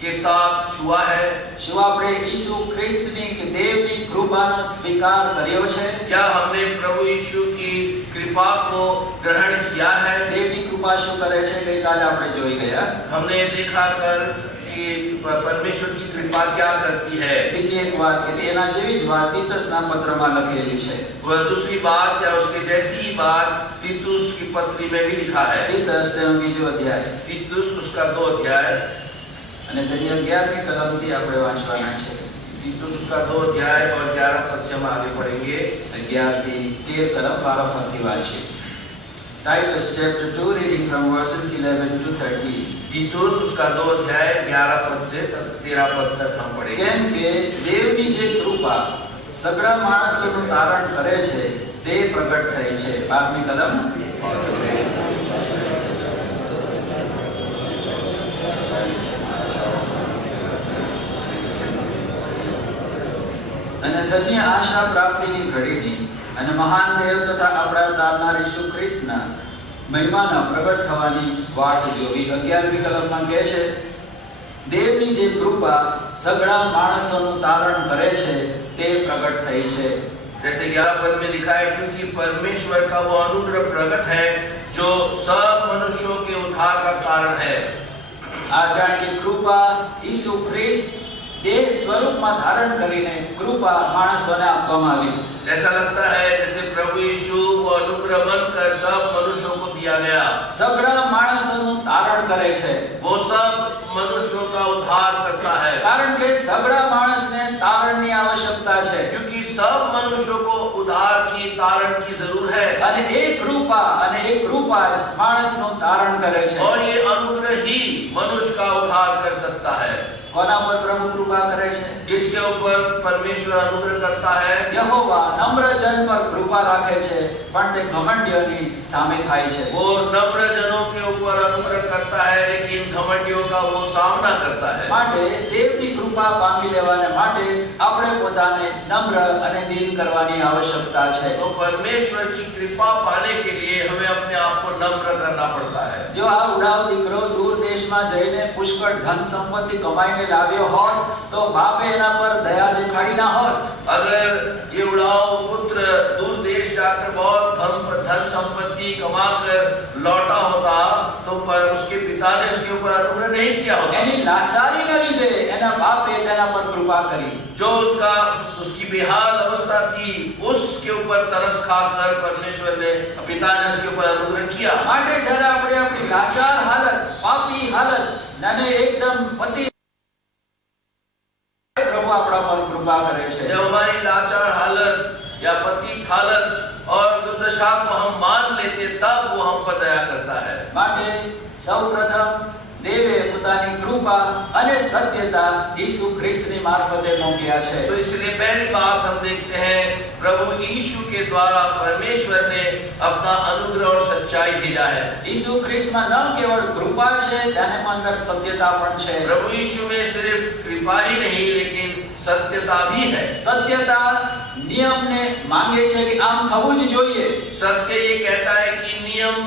के साथ छुआ है? શું આપણે ઈસુ ખ્રિસ્તની કે દેવની કૃપાનો સ્વીકાર કર્યો છે? क्या हमने प्रभु यीशु की कृपा को ग्रहण किया है? દેવની કૃપા શું કરે છે ગઈકાલે આપણે જોઈ ગયા। हमने देखा कल कि परमेश्वर की कृपा क्या करती है। બીજી એક વાત કે એના જેવી જ વાત તીતસના પત્રમાં લખેલી છે। वह दूसरी बात या उसके जैसी ही बात तीतुस की पत्री में भी लिखा है। તીતસ તેનો બીજો અધ્યાય तीतुस उसका 2 अध्याय અને તેની 11મી કલમથી આપણે વાંચવાના છે। तीतुस उसका 2 अध्याय और 11 पद से हम आगे पढ़ेंगे। 11 થી 13 કલમ 12 પદથી વાંચીએ। Titus chapter 2 reading from verses 11 to 13। तीतुस उसका 2 अध्याय 11 पद से 13 पद तक हम पढ़ेंगे। કેમ કે દેવની જે કૃપા સગળા માણસોનું તારણ કરે છે તે પ્રગટ થઈ છે। 12મી કલમ અને ધન્ય આશા પ્રાપ્તિની ઘડીની અને મહાન દેવ તથા આપણા તારનાર ઈસુ ખ્રિસ્તના મહિમાના પ્રગટ થવાની વાટ જોવી। 11મી કલમમાં કહે છે દેવની જે કૃપા સગળા માણસોનું તારણ કરે છે તે પ્રગટ થઈ છે। जैसे 11 पद में लिखा है, क्योंकि परमेश्वर का वो अनुग्रह प्रकट है जो सब मनुष्यों के उद्धार का कारण है। આ જાણે કે કૃપા ઈસુ ખ્રિસ્ત દેહ સ્વરૂપમાં ધારણ કરીને કૃપા માણસોને આપવામાં આવી। ऐसा लगता है जैसे प्रभु यीशु वो अनुग्रह बनकर सब मनुष्यों को दिया गया। સગળા માણસોનું તારણ કરે છે, वो सब मनुष्यों का उद्धार करता है, કારણ કે સગળા માણસને તારણની આવશ્યકતા છે। क्योंकि सब मनुष्यों को उद्धार की तारण की जरूर है। અને એ કૃપा જ માણસનું તારણ કરે છે। और ये अनुग्रह ही मनुष्य का उद्धार कर सकता है। કોના પર પ્રભુ કૃપા કરે છે? किसके ऊपर परमेश्वर अनुग्रह करता है? યહોવા નમ્ર જન પર કૃપા રાખે છે, પણ તે ઘમંડીઓની સામે થાય છે। वो नम्र जनों के ऊपर अनुग्रह करता है, लेकिन घमंडियों का वो सामना करता है। માટે દેવની તેવી કૃપા પામી લેવાને માટે આપણે પોતાને નમ્ર અને દીન કરવાની આવશ્યકતા છે। तो परमेश्वर की कृपा पाने के लिए हमें अपने आप को नम्र करना पड़ता है। જો આ ઉડાવ દીકરો દૂર દેશમાં જઈને પુષ્કળ ધન સંપત્તિ કમાઈને લાવ્યો હોત તો બાપે એના પર દયા દેખાડી ના હોત। अगर ये उड़ाव पुत्र दूर देश जाकर बहुत धन संपत्ति कमाकर लौटा होता तो उसके पिता ने उसके ऊपर अनुग्रह नहीं किया होता। એની લાચારીના લીધે એના બાપે તેના પર કૃપા કરી। जो उसकी बेहाल अवस्था थी उसके ऊपर तरस खाकर परमेश्वर ने पिता ने उसके ऊपर अनुग्रह किया। માટે જ્યારે આપણે આપણી લાચાર હાલત પાપી હાલત અને એકદમ પતિ પ્રભુ આપણા પર કૃપા કરે છે। जब हमारी लाचार हालत या पतित हालत और दुर्दशा को हम मान लेते तब वो हम पर दया करता है। માટે સૌપ્રથમ દેવે પોતાની કૃપા અને સત્યતા ઈસુ ખ્રિસ્તની મારફતે મોકલ્યા છે। तो इसलिए पहली बात हम देखते हैं प्रभु यीशु के द्वारा परमेश्वर ने अपना अनुग्रह और सच्चाई भेजा है। ઈસુ ખ્રિસ્તમાં ન કેવળ કૃપા છે તેના અંદર સત્યતા પણ છે। प्रभु यीशु में सिर्फ कृपा ही नहीं लेकिन सत्यता भी है। સત્યતા નિયમને માંગે છે કે આમ થવું જ જોઈએ। सत्य ये कहता है कि नियम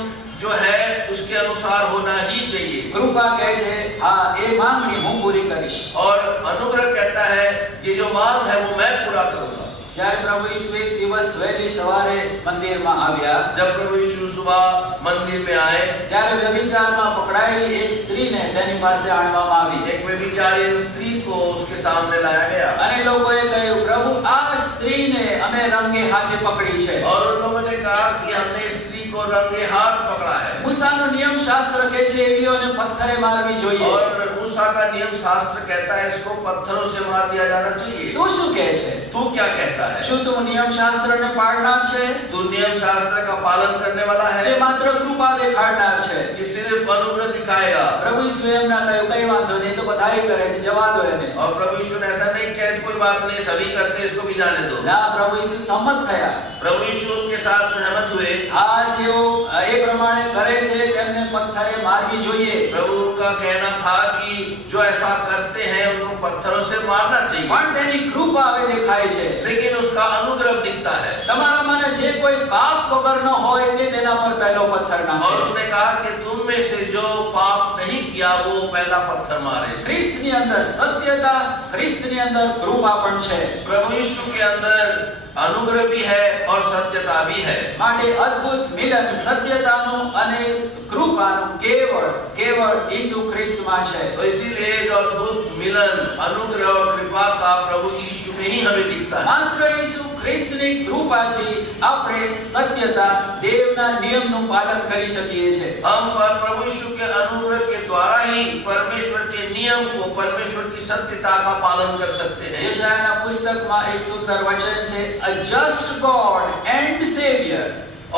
जो है उसके अनुसार होना ही चाहिए। કૃપા કહે છે હા એ માંગણી હું પૂરી કરીશ। और अनुग्रह कहता है कि जो मांग है वो मैं पूरा करूंगा। જ્યારે પ્રભુ ઈસુ એક દિવસ વહેલી સવારે મંદિરમાં આવ્યા जब प्रभु यीशु सुबह मंदिर में आए ત્યારે વ્યભિચારમાં પકડાયેલી એક સ્ત્રીને તેની પાસે આણવામાં આવી। एक व्यभिचारी स्त्री को उसके सामने लाया गया અને લોકોએ કહ્યું પ્રભુ આ સ્ત્રીને અમે રંગે હાથે પકડી છે। और उन लोगों ने कहा कि हमने स्त्री को रंगे हाथ पकड़ा है મૂસાનો નિયમ શાસ્ત્ર કહે છે એવીઓને પથ્થરે મારવી જોઈએ। और मूसा का नियम शास्त्र कहता है इसको पत्थरों से मार दिया जाना चाहिए। તું શું કહે છે? तू क्या कहता है? શું તું નિયમ શાસ્ત્રને પાળનાર છે तू नियम शास्त्र का पालन करने वाला કે है માત્ર કૃપા દેખાડનાર છે? कि सिर्फ अनुग्रह दिखाएगा? પ્રભુ ઈસુએ એમ ના કહ્યું કઈ વાંધો નહીં તો બધાય કરે છે જવા દો એને। और प्रभु यीशु ने ऐसा नहीं किया कोई बात नहीं सभी करते इसको भी जाने दो। ના પ્રભુ ઈસુ સંમત થયા। प्रभु यीशु उनके साथ सहमत हुए। આ જેઓ એ પ્રમાણે કરે છે તેમને પથ્થરે મારવી જોઈએ। प्रभु का कहना था कि जो ऐसा करते हैं उनको पत्थरों से मारना चाहिए પણ તેની કૃપા હવે દેખાય છે। लेकिन उसका अनुग्रह दिखता है। તમારામાંને જે કોઈ પાપ વગર ન હોય તે તેના પર પહેલો પથ્થર और નાખે। उसने कहा कि तुम में से जो पाप नहीं किया वो पहला पत्थर मारे। ખ્રિસ્તની અંદર સત્યતા ખ્રિસ્તની અંદર કૃપા પણ છે। प्रभु यीशु के अंदर अनुग्रह भी है और सत्यता भी है। માટે અદ્ભુત મિલન સત્યતાનું અને કૃપાનું કેવળ ઈસુ ખ્રિસ્તમાં છે। तो इसीलिए जो अद्भुत मिलन अनुग्रह और कृपा का प्रभु यीशु में ही हमें दिखता है। માત્ર ઈસુ ખ્રિસ્તની કૃપાથી આપણે સત્યતા દેવના નિયમનું પાલન કરી શકીએ છીએ। हम पर प्रभु यीशु के अनुग्रह के द्वारा ही परमेश्वर के नियम को परमेश्वर की सत्यता का पालन कर सकते हैं। યશાયાના પુસ્તકમાં એક સુંદર વચન છે a just God and Savior।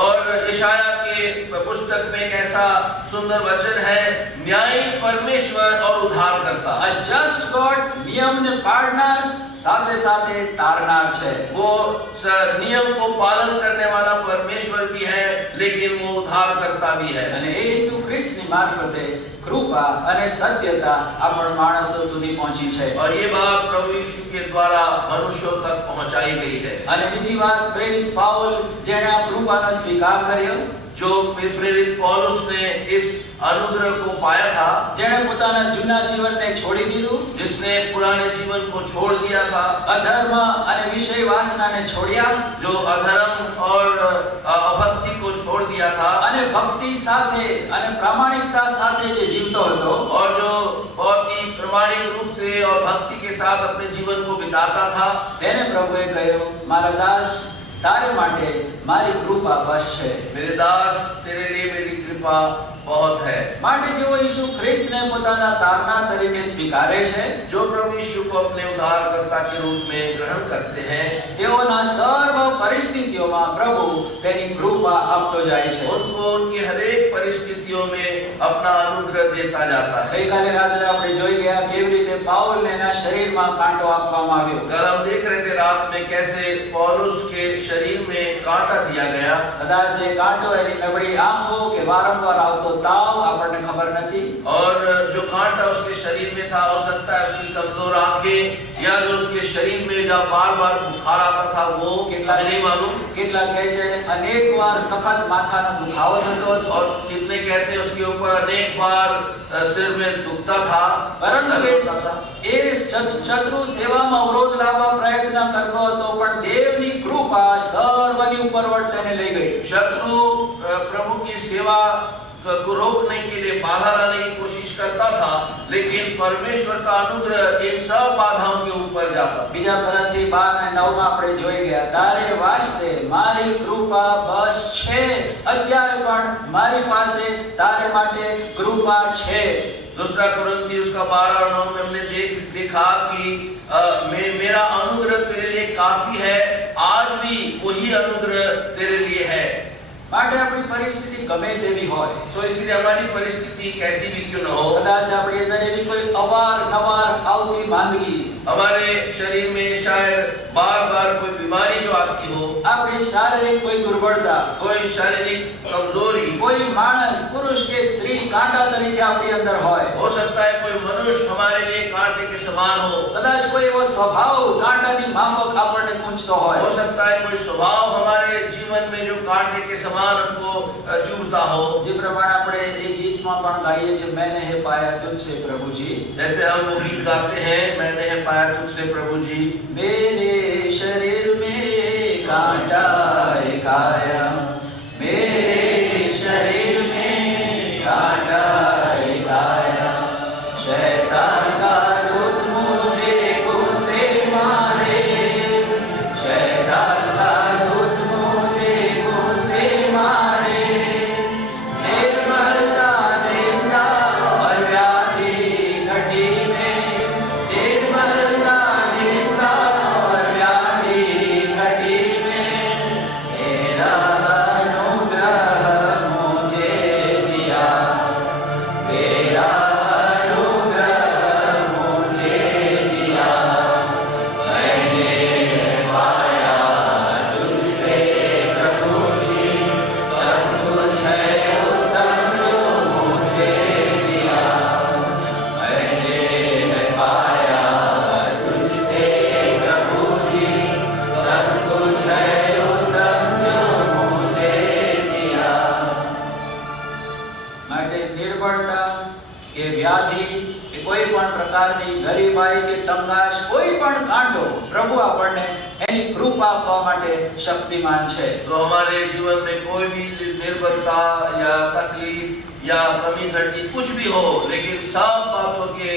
और यशाया के पुस्तक में एक ऐसा सुंदर वचन है न्यायी परमेश्वर और उद्धारकर्ता। a just God નિયમને પાળનાર સાથે સાથે તારનાર છે। वो नियम को पालन करने वाला परमेश्वर भी है लेकिन वो उद्धारकर्ता भी है। અને એ ઈસુ ખ્રિસ્તની મારફતે કૃપા અને સત્યતા આપણ માણસો સુધી પહોંચી છે। और ये बात प्रभु यीशु के द्वारा मनुष्यों तक पहुंचाई गई है। અને બીજી વાત પ્રેરિત પાઉલ જેણે આ કૃપાનો સ્વીકાર કર્યો जो प्रेरित पौलुस ने इस अनुग्रह को पाया था જેણે પોતાના જૂના જીવનને છોડી દીધું जिसने पुराने जीवन को छोड़ दिया था અધર્મ અને વિષય વાસનાને છોડ્યા जो अधर्म और अभक्ति को छोड़ दिया था અને ભક્તિ સાથે અને પ્રામાણિકતા સાથે જે જીવતો હતો और जो बहुत ही प्रामाणिक रूप से और भक्ति के साथ अपने जीवन को बिताता था તેને પ્રભુએ કહ્યું મારા દાસ તારે માટે મારી કૃપા બસ છે। मेरे दास तेरे लिए मेरी कृपा बहुत है। માટે જેઓ ઈસુ ખ્રિસ્તને પોતાના તારનાર તરીકે સ્વીકારે છે जो प्रभु यीशु को अपने उद्धारकर्ता के रूप में ग्रहण करते हैं તેઓના સર્વ પરિસ્થિતિઓમાં પ્રભુ તેની કૃપા આપતો જાય છે। उनको उनकी हर एक परिस्थितियों में अपना अनुग्रह देता जाता है। ગઈકાલે રાત્રે આપણે જોઈ ગયા કેવી રીતે પાઉલને એના શરીરમાં કાંટો આપવામાં આવ્યો। कल हम देख रहे थे रात में कैसे पौलुस के शरीर में कांटा दिया गया। કદાચ એ કાંટો એની નબળી આંખો કે વારંવાર આવતો તાવ આપણને ખબર નથી। और जो कांटा उसके शरीर शरीर में था, हो सकता है उसकी कमजोर आंखें या जो उसके शरीर में जब बार बार बुखार आता था वो हमें नहीं मालूम। કેટલા કહે છે અનેક વાર સખત માથાનો દુખાવો થતો હતો, और कितने कहते हैं उसके ऊपर अनेक बार सिर में दुखता था, પરંતુ दर्द होता था। એ શત્રુ સેવામાં અવરોધ લાવવા પ્રયત્ન કરતો હતો, પણ દેવની કૃપા સર્વની ઉપરવટ તેને લઈ ગઈ। शत्रु प्रभु की सेवा को रोकने के लिए बाधा लाने की कोशिश करता था, लेकिन परमेश्वर का अनुग्रह इन सब बाधाओं के ऊपर जाता। બીજા કોરિન્થી 12:9 માં આપણે જોઈ ગયા, તારે વાસ્તે મારી કૃપા બસ છે, અત્યારે પણ મારી પાસે તારે માટે કૃપા છે। दूसरा कुरिन्थी उसका 12:9 में हमने देखा कि मेरा अनुग्रह तेरे लिए काफी है, आज भी वही अनुग्रह तेरे लिए है। માટે આપણી પરિસ્થિતિ ગમે તેવી હોય, तो इसलिए हमारी परिस्थिति कैसी भी क्यों न हो, કદાચ આપણી અંદર એવી કોઈ અવારનવાર આવતી માંદગી, हमारे शरीर में शायद बार बार कोई बीमारी जो आती हो, આપણી શારીરિક કોઈ દુર્બળતા, कोई शारीरिक कमजोरी, કોઈ માણસ પુરુષ કે સ્ત્રી કાંટા તરીકે આપણી અંદર હોય, हो सकता है कोई मनुष्य हमारे लिए कांटे के समान हो, કદાચ કોઈ એવો સ્વભાવ કાંટાની માફક આપણને ખૂંચતો હોય, हो सकता है कोई स्वभाव हमारे जीवन में जो कांटे के समान हमको चुभता हो। જે પ્રમાણે આપણે એ ગીતમાં પણ ગાઈએ છીએ, मैंने है पाया तुझसे प्रभु जी, जैसे हम वो गीत गाते हैं, मैंने है पाया तुझसे प्रभु जी, मेरे शरीर में कांटा एक आया, मेरे शरीर में कांटा एक आया, शैतान का दूत मुझे घुसे मारे, शैतान का दूत मुझे घुसे मारे, निर्बलता निंदा और व्याधि घटी में, निर्बलता निंदा और व्याधि घटी में, तेरा अनुग्रह मुझे दिया, तेरा अनुग्रह मुझे दिया, मैंने पाया तुझसे प्रभु जी, सब कुछ है उत्तम जो मुझे दिया, मैंने पाया तुझसे प्रभु जी, सब कुछ है उत्तम जो मुझे दिया। માટે નિર્બળતા કે વ્યાધિ કે કોઈ પણ પ્રકારની ગરીબાઈ કે તંગાશ, કોઈ પણ કાંડો પ્રભુ આપણને એની કૃપા આપવા માટે શક્તિમાન છે। तो हमारे जीवन में कोई भी निर्बलता या तकलीफ या कमी घटी कुछ भी हो, लेकिन सब बातों के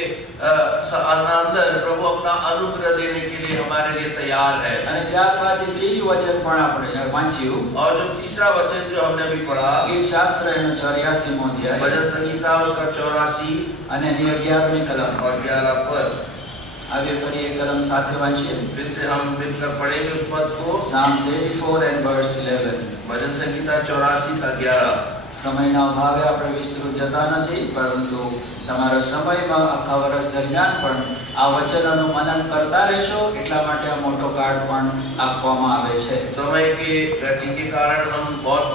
अंदर प्रभु अपना अनुग्रह देने के लिए हमारे लिए तैयार है। અને ત્યારબાદ જે ત્રીજું વચન પણ આપણે વાંચ્યું, और जो तीसरा वचन जो हमने अभी पढ़ा, ગીત શાસ્ત્ર એનો 84મો અધ્યાય भजन संहिता उसका 84 અને એની 11મી કલમ। और 11 पद, હવે ફરી એક કલમ સાથે વાંચીએ, फिर से हम मिलकर पढ़ेंगे उस पद को। Psalms 84 and verse 11। भजन संहिता 84 का 11। સમયના અભાવે આપણે વિસ્તૃત જતા નથી, પરંતુ તમારા સમયમાં આખા વર્ષ દરમિયાન પણ આ વચનોનું મનન કરતા રહેશો, એટલા માટે આ મોટો કાર્ડ પણ આપવામાં આવે છે। समय की घटी के कारण हम बहुत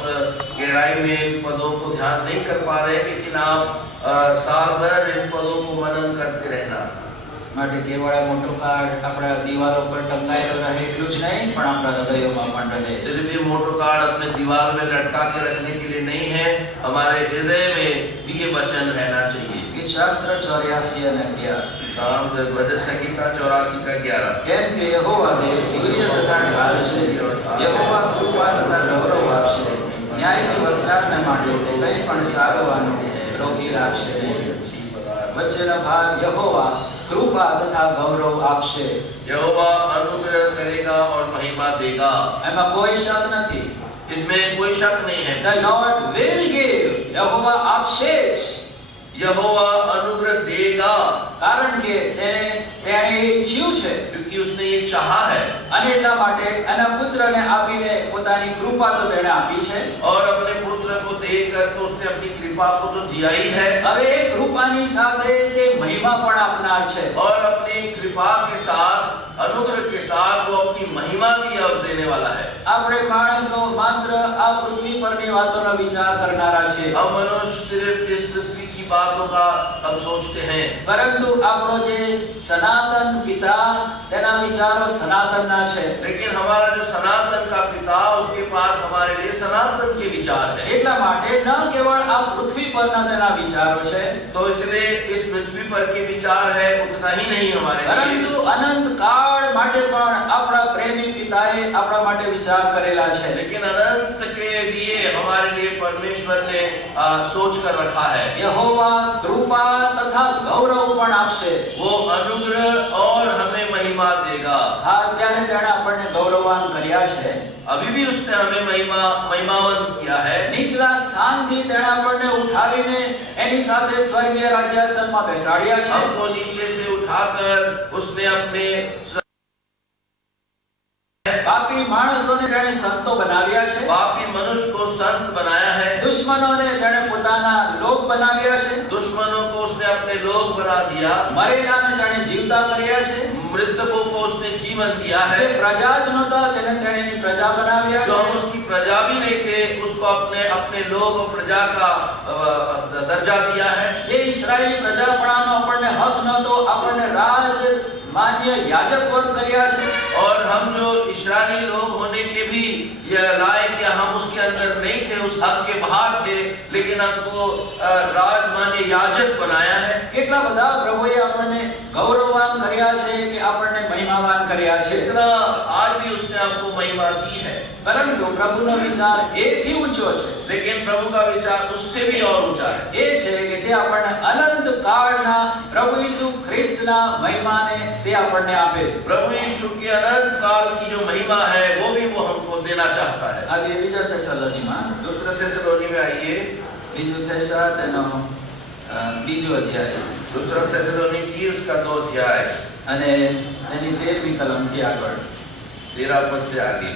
गहराई में इन पदों को ध्यान नहीं कर पा रहे, लेकिन आप साल भर इन पदों को मनन करते रहना। માટે કેવળ આ મોટો કાર્ડ આપણા દીવાલો પર ટંગાયેલો રહે એટલું જ નહીં, પણ આપણા હૃદયોમાં પણ રહે। सिर्फ ये मोटो कार्ड अपने दीवार में लटका के रखने के लिए नहीं है, हमारे हृदय में भी ये वचन रहना चाहिए। ગીત શાસ્ત્ર 84 અને 11। भजन संहिता 84 का 11। કેમ કે યહોવા દેવ સૂર્ય તથા ઢાળ છે, યહોવા કૃપા તથા ગૌરવ આપશે, ન્યાયની વરદાનને માટે તે કંઈ પણ સારવાનું રોકી રાખશે નહીં। વચ્ચેનો ભાગ યહોવા કૃપા તથા ગૌરવ આપશે, यहोवा अनुग्रह करेगा और महिमा देगा, એમાં કોઈ શક નથી। इसमें कोई शक नहीं है। The Lord will give, યહોવા આપશે જ, यहोवा अनुग्रह देगा, કારણ કે તેણે ઈચ્છ્યું છે, क्योंकि उसने ये चाहा है, અને એટલા માટે એના પુત્રને આપીને પોતાની કૃપા તો તેણે આપી છે। और अपने पुत्र को देकर तो उसने अपनी कृपा को तो दिया ही है, હવે એ કૃપાની સાથે તે મહિમા પણ આપનાર છે। और अपनी कृपा के साथ, अनुग्रह के साथ वो अपनी महिमा भी अब देने वाला है। આપણે માણસો માત્ર આ પૃથ્વી પરની વાતોનો વિચાર કરનારા છે, हम मनुष्य सिर्फ इस पृथ्वी की बातों का हम सोचते हैं, પરંતુ આપણો જે સનાતન પિતા તેના વિચારો સનાતનના છે. लेकिन हमारा जो सनातन का पिता, उसके पास हमारे लिए सनातन के विचार है. એટલા માટે ન કેવળ આ પૃથ્વી પરના તેના વિચારો છે, तो इसलिए इस पृथ्वी पर के विचार है उतना ही नहीं हमारे लिए, પરંતુ अनंत કાળ માટે પણ આપણા પ્રેમી પિતાએ આપણા માટે વિચાર કરેલા છે. लेकिन अनंत के लिए हमारे लिए परमेश्वर ने सोच कर रखा है. यहोवा कृपा तथा गौरव પણ આપશે. वो अनुग्रह और हमें महिमा देगा. હા, ત્યારે તેણે આપણને ગૌરવાન કર્યા છે. अभी भी उसने हमें महिमावन किया है. નીચલા સ્થાનથી તેણે આપણને ઉઠાવીને એની સાથે સ્વર્ગીય રાજ્યાસનમાં બેસાડ્યા છે. हमको नीचे से उठाकर उसने अपने પાપી માણસોને તેણે સંતો બનાવ્યા છે. पापी मनुष्य को संत बनाया है. દુશ્મનોને તેણે પોતાના લોક બનાવ્યા છે. दुश्मनों को उसने अपने लोग बना दिया. મરેલાને તેણે જીવતા કર્યા છે. मृतकों को उसने जीवन दिया है. જે પ્રજા જ નહોતા તેને તેણે એની પ્રજા બનાવ્યા जो છે. हम उसकी प्रजा भी नहीं थे, उसको अपने लोग और प्रजा का दर्जा दिया है. જે ઇસ્રાયેલી પ્રજાપણાનો આપણને હક નહોતો, આપણને રાજ માન્ય याजक वर्ग કર્યા છે. और हम जो इस्राएली लोग होने के भी यह लायक या हम उसके अंदर नहीं थे, उस हक के बाहर थे, लेकिन हमको राजमान्य याजक बनाया है. કેટલા બધા પ્રભુએ આપણને ગૌરવવાન કર્યા છે કે આપણને મહિમાવાન કર્યા છે. इतना आज भी उसने आपको महिमा दी है. પરંતુ પ્રભુનો વિચાર એથી ઊંચો છે. लेकिन प्रभु का विचार उससे भी और ऊंचा है. એ છે કે તે આપણને અનંત કાળના પ્રભુ ઈસુ ખ્રિસ્તના મહિમાને તે આપણને આપે. प्रभु यीशु की अनंत काल की जो महिमा है वो भी वो हमको देना चाहता है. હવે બીજા થેસલોનીમાં दूसरा थेसलोनी में आइए. બીજું થેસા તેનો બીજો અધ્યાય दूसरा थेसलोनी की उसका 2 अध्याय અને તેની 13મી કલમથી આગળ 13 पद से आगे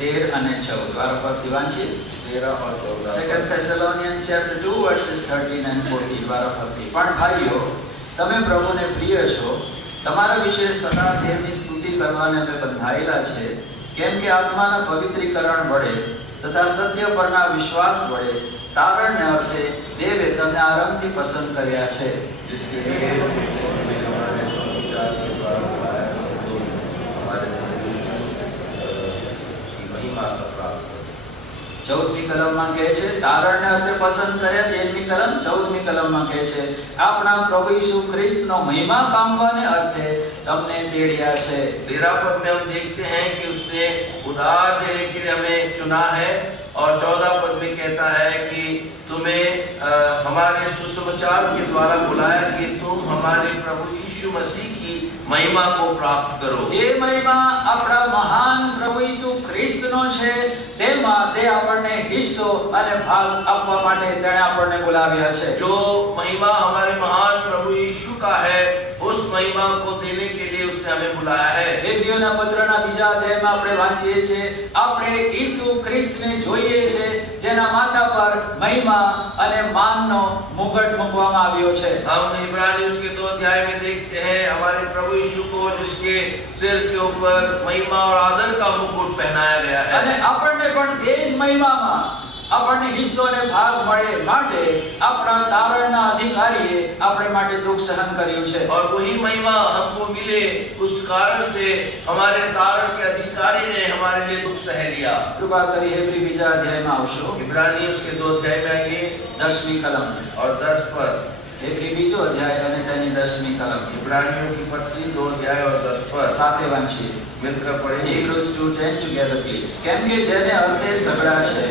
13 અને 14 વારફરથી વાંચીએ. 13 और 14. Second Thessalonians chapter 2 verses 13 and 14 વારફરથી. પણ ભાઈઓ, તમે પ્રભુને પ્રિય છો, તમારા વિશે સદા દેવની સ્તુતિ કરવાને અમે બંધાયેલા છે, કેમ કે આત્માના પવિત્રીકરણ વડે તથા સત્ય પરના વિશ્વાસ વડે તારણને અર્થે દેવે તમને આરંભથી પસંદ કર્યા છે. जिसके लिए हमें हमारे विचार के द्वारा बुलाया है, तो हमारे महिमा का प्राप्त करें. 14મી કલમમાં કહે છે તારણને અર્થે પસંદ કર્યા. 13મી કલમ 14મી કલમમાં કહે છે આપણા પ્રભુ ઈસુ ખ્રિસ્તનો મહિમા પામવાને અર્થે તમને તેડ્યા છે. 13 पद में हम देखते हैं कि उसने उधार देने के लिए हमें चुना है, और 14 पद में कहता है कि तुम्हें हमारे सुसमाचार के द्वारा बुलाया कि तुम हमारे प्रभु यीशु मसीह की महिमा को प्राप्त करो. જે મહિમા આપણા મહાન પ્રભુ ઈસુ ખ્રિસ્તનો છે તેમાં તે આપણને હિસ્સો અને ભાગ આપવા માટે તેણે આપણને બોલાવ્યા છે. जो महिमा हमारे महान प्रभु यीशु का है, उस महिमा को देने के लिए उसने हमें बुलाया है. એબ્રીઓના પત્રના બીજા અધ્યાયમાં આપણે વાંચીએ છીએ આપણે ઈસુ ખ્રિસ્તને જોઈએ છે જેના માથા પર મહિમા અને માનનો મુગટ મૂકવામાં આવ્યો છે. हम इब्रानियों के 2 अध्याय में देखते हैं हमारे प्रभु यीशु को, जिसके सिर के ऊपर महिमा और आदर का मुकुट पहनाया गया है. અને આપણને પણ તે જ મહિમામાં આપણને હિસ્સો અને ભાગ મળે માટે આપણા તારણના અધિકારીએ આપણે માટે દુઃખ સહન કર્યું છે. और वही महिमा हमको मिले, उस कारण से हमारे तारण के अधिकारी ने हमारे लिए दुख सह लिया. કૃપા કરી હેબ્રી બીજા અધ્યાયમાં આવશો. इब्रानियों के 2 अध्याय में आइए 10મી કલમ. और 10 पद. હેબ્રી બીજો અધ્યાય અને તેની 10મી કલમ इब्रानियों की पत्री 2 अध्याय और 10 पद સાથે વાંચીએ. मिलकर पढ़ेंगे. Hebrews 2:10 together please. કેમ કે જેને અર્થે સગડા છે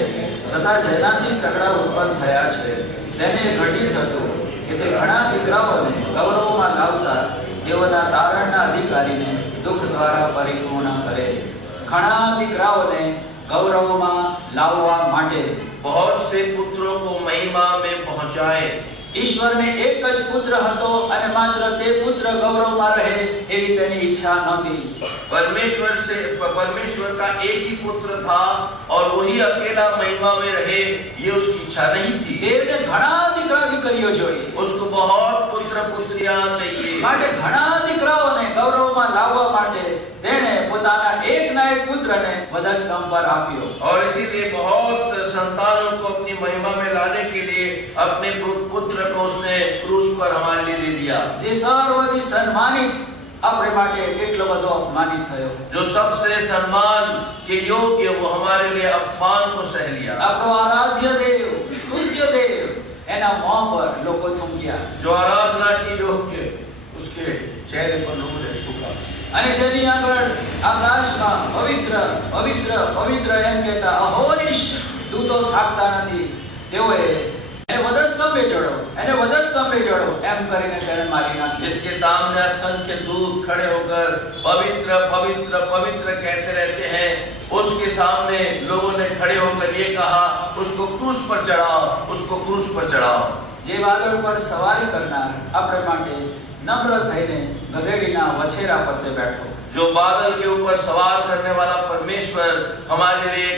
તથા જેનાથી સગડા ઉત્પન્ન થયા છે તેને ઘટિત હતું કે તે ઘણા દીકરાઓને ગૌરવમાં લાવતા તેઓના તારણના અધિકારીને દુઃખ દ્વારા પરિપૂર્ણ કરે. ઘણા દીકરાઓને ગૌરવમાં લાવવા માટે बहुत से पुत्रों को महिमा में पहुंचाए. ઈશ્વરને એક જ પુત્ર હતો અને માત્ર તે પુત્ર ગૌરવમાં રહે એવી તેની ઈચ્છા નહોતી. परमेश्वर का एक ही पुत्र था और वही अकेला महिमा में रहे, ये उसकी इच्छा नहीं थी. દેવને ઘણા દીકરા દીકરીઓ જોઈએ. उसको बहुत पुत्र पुत्रियां चाहिए. માટે ઘણા દીકરાઓને ગૌરવમાં લાવવા માટે તેણે પોતાના એકના એક પુત્રને વધસ્તંભ પર આપ્યો. और इसीलिए बहुत संतानों को अपनी महिमा में लाने के लिए अपने पुत्र को उसने क्रूस पर हमारे लिए दे दिया. જે સર્વથી સન્માનિત આપણે માટે કેટલો બધો અપમાનિત થયો. जो सबसे सम्मान के योग्य वो हमारे लिए अपमान को सह लिया. આપણો આરાધ્ય દેવ, સ્તુત્ય દેવ, એના મોં પર લોકો થૂંક્યા. जो आराधना की योग्य उसके चेहरे पर लोगों ने थूका. અને જેની આગળ આકાશમાં પવિત્ર પવિત્ર પવિત્ર એમ કહેતા અહોનિશ દૂતો થાકતા નથી, તેઓએ એને વધસ્તંભે ચડો એમ કરીને તેને મારી નાખ્યો. जिसके सामने असंख्य दूत खड़े होकर पवित्र पवित्र पवित्र कहते रहते हैं, उसके सामने लोगों ने खड़े होकर ये कहा, उसको क्रूस पर चढ़ाओ, उसको क्रूस पर चढ़ाओ. જે વાદળ પર સવારી કરનાર આપણે માટે નમ્ર થઈને ગધેડીના વછેરા પર તે બેઠો. जो बादल के ऊपर सवार करने वाला परमेश्वर हमारे लिए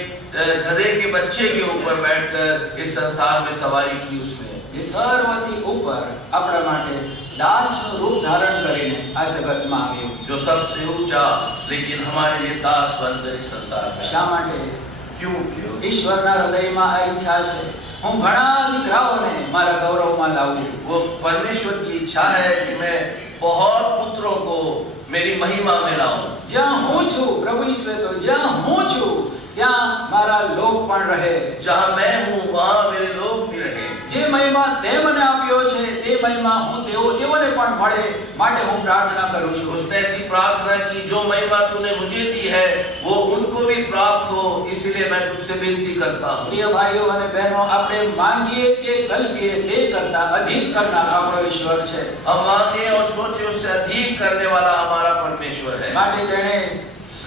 गधे के बच्चे के ऊपर बैठकर इस संसार में सवारी की उसने. એ સર્વથી ઉપર આપણા માટે દાસનું રૂપ ધારણ કરીને આ જગતમાં આવ્યો. जो सबसे ऊंचा लेकिन हमारे लिए दास बनकर इस संसार में. શા માટે? क्यों? ઈશ્વરના હૃદયમાં આ ઈચ્છા છે, હું ઘણા દીકરાઓને મારા ગૌરવમાં લાવું. वो परमेश्वर की इच्छा है कि मैं बहुत पुत्रों को मेरी महिमा में लाऊं. જ્યાં હું છું, પ્રભુ ઈશ્વર તો જ્યાં હું છું ત્યાં મારા લોક પણ રહે. जहाँ मैं हूँ वहाँ मेरे लोग भी रहे. જે મહિમા તે મને આપ્યો છે તે મહિમા હું તેઓને પણ મળે, માટે હું પ્રાર્થના કરું છું. उसने ऐसी प्रार्थना की, जो महिमा तूने मुझे दी है वो उनको भी प्राप्त हो, इसीलिए मैं तुझसे विनती करता हूँ. પ્રિય ભાઈઓ અને બહેનો, આપણે માંગીએ કે કલ્પીએ તે કરતા અધિક કરનાર આપણો ઈશ્વર છે. हम मांगे और सोचे उससे अधिक करने वाला हमारा परमेश्वर है. માટે તેણે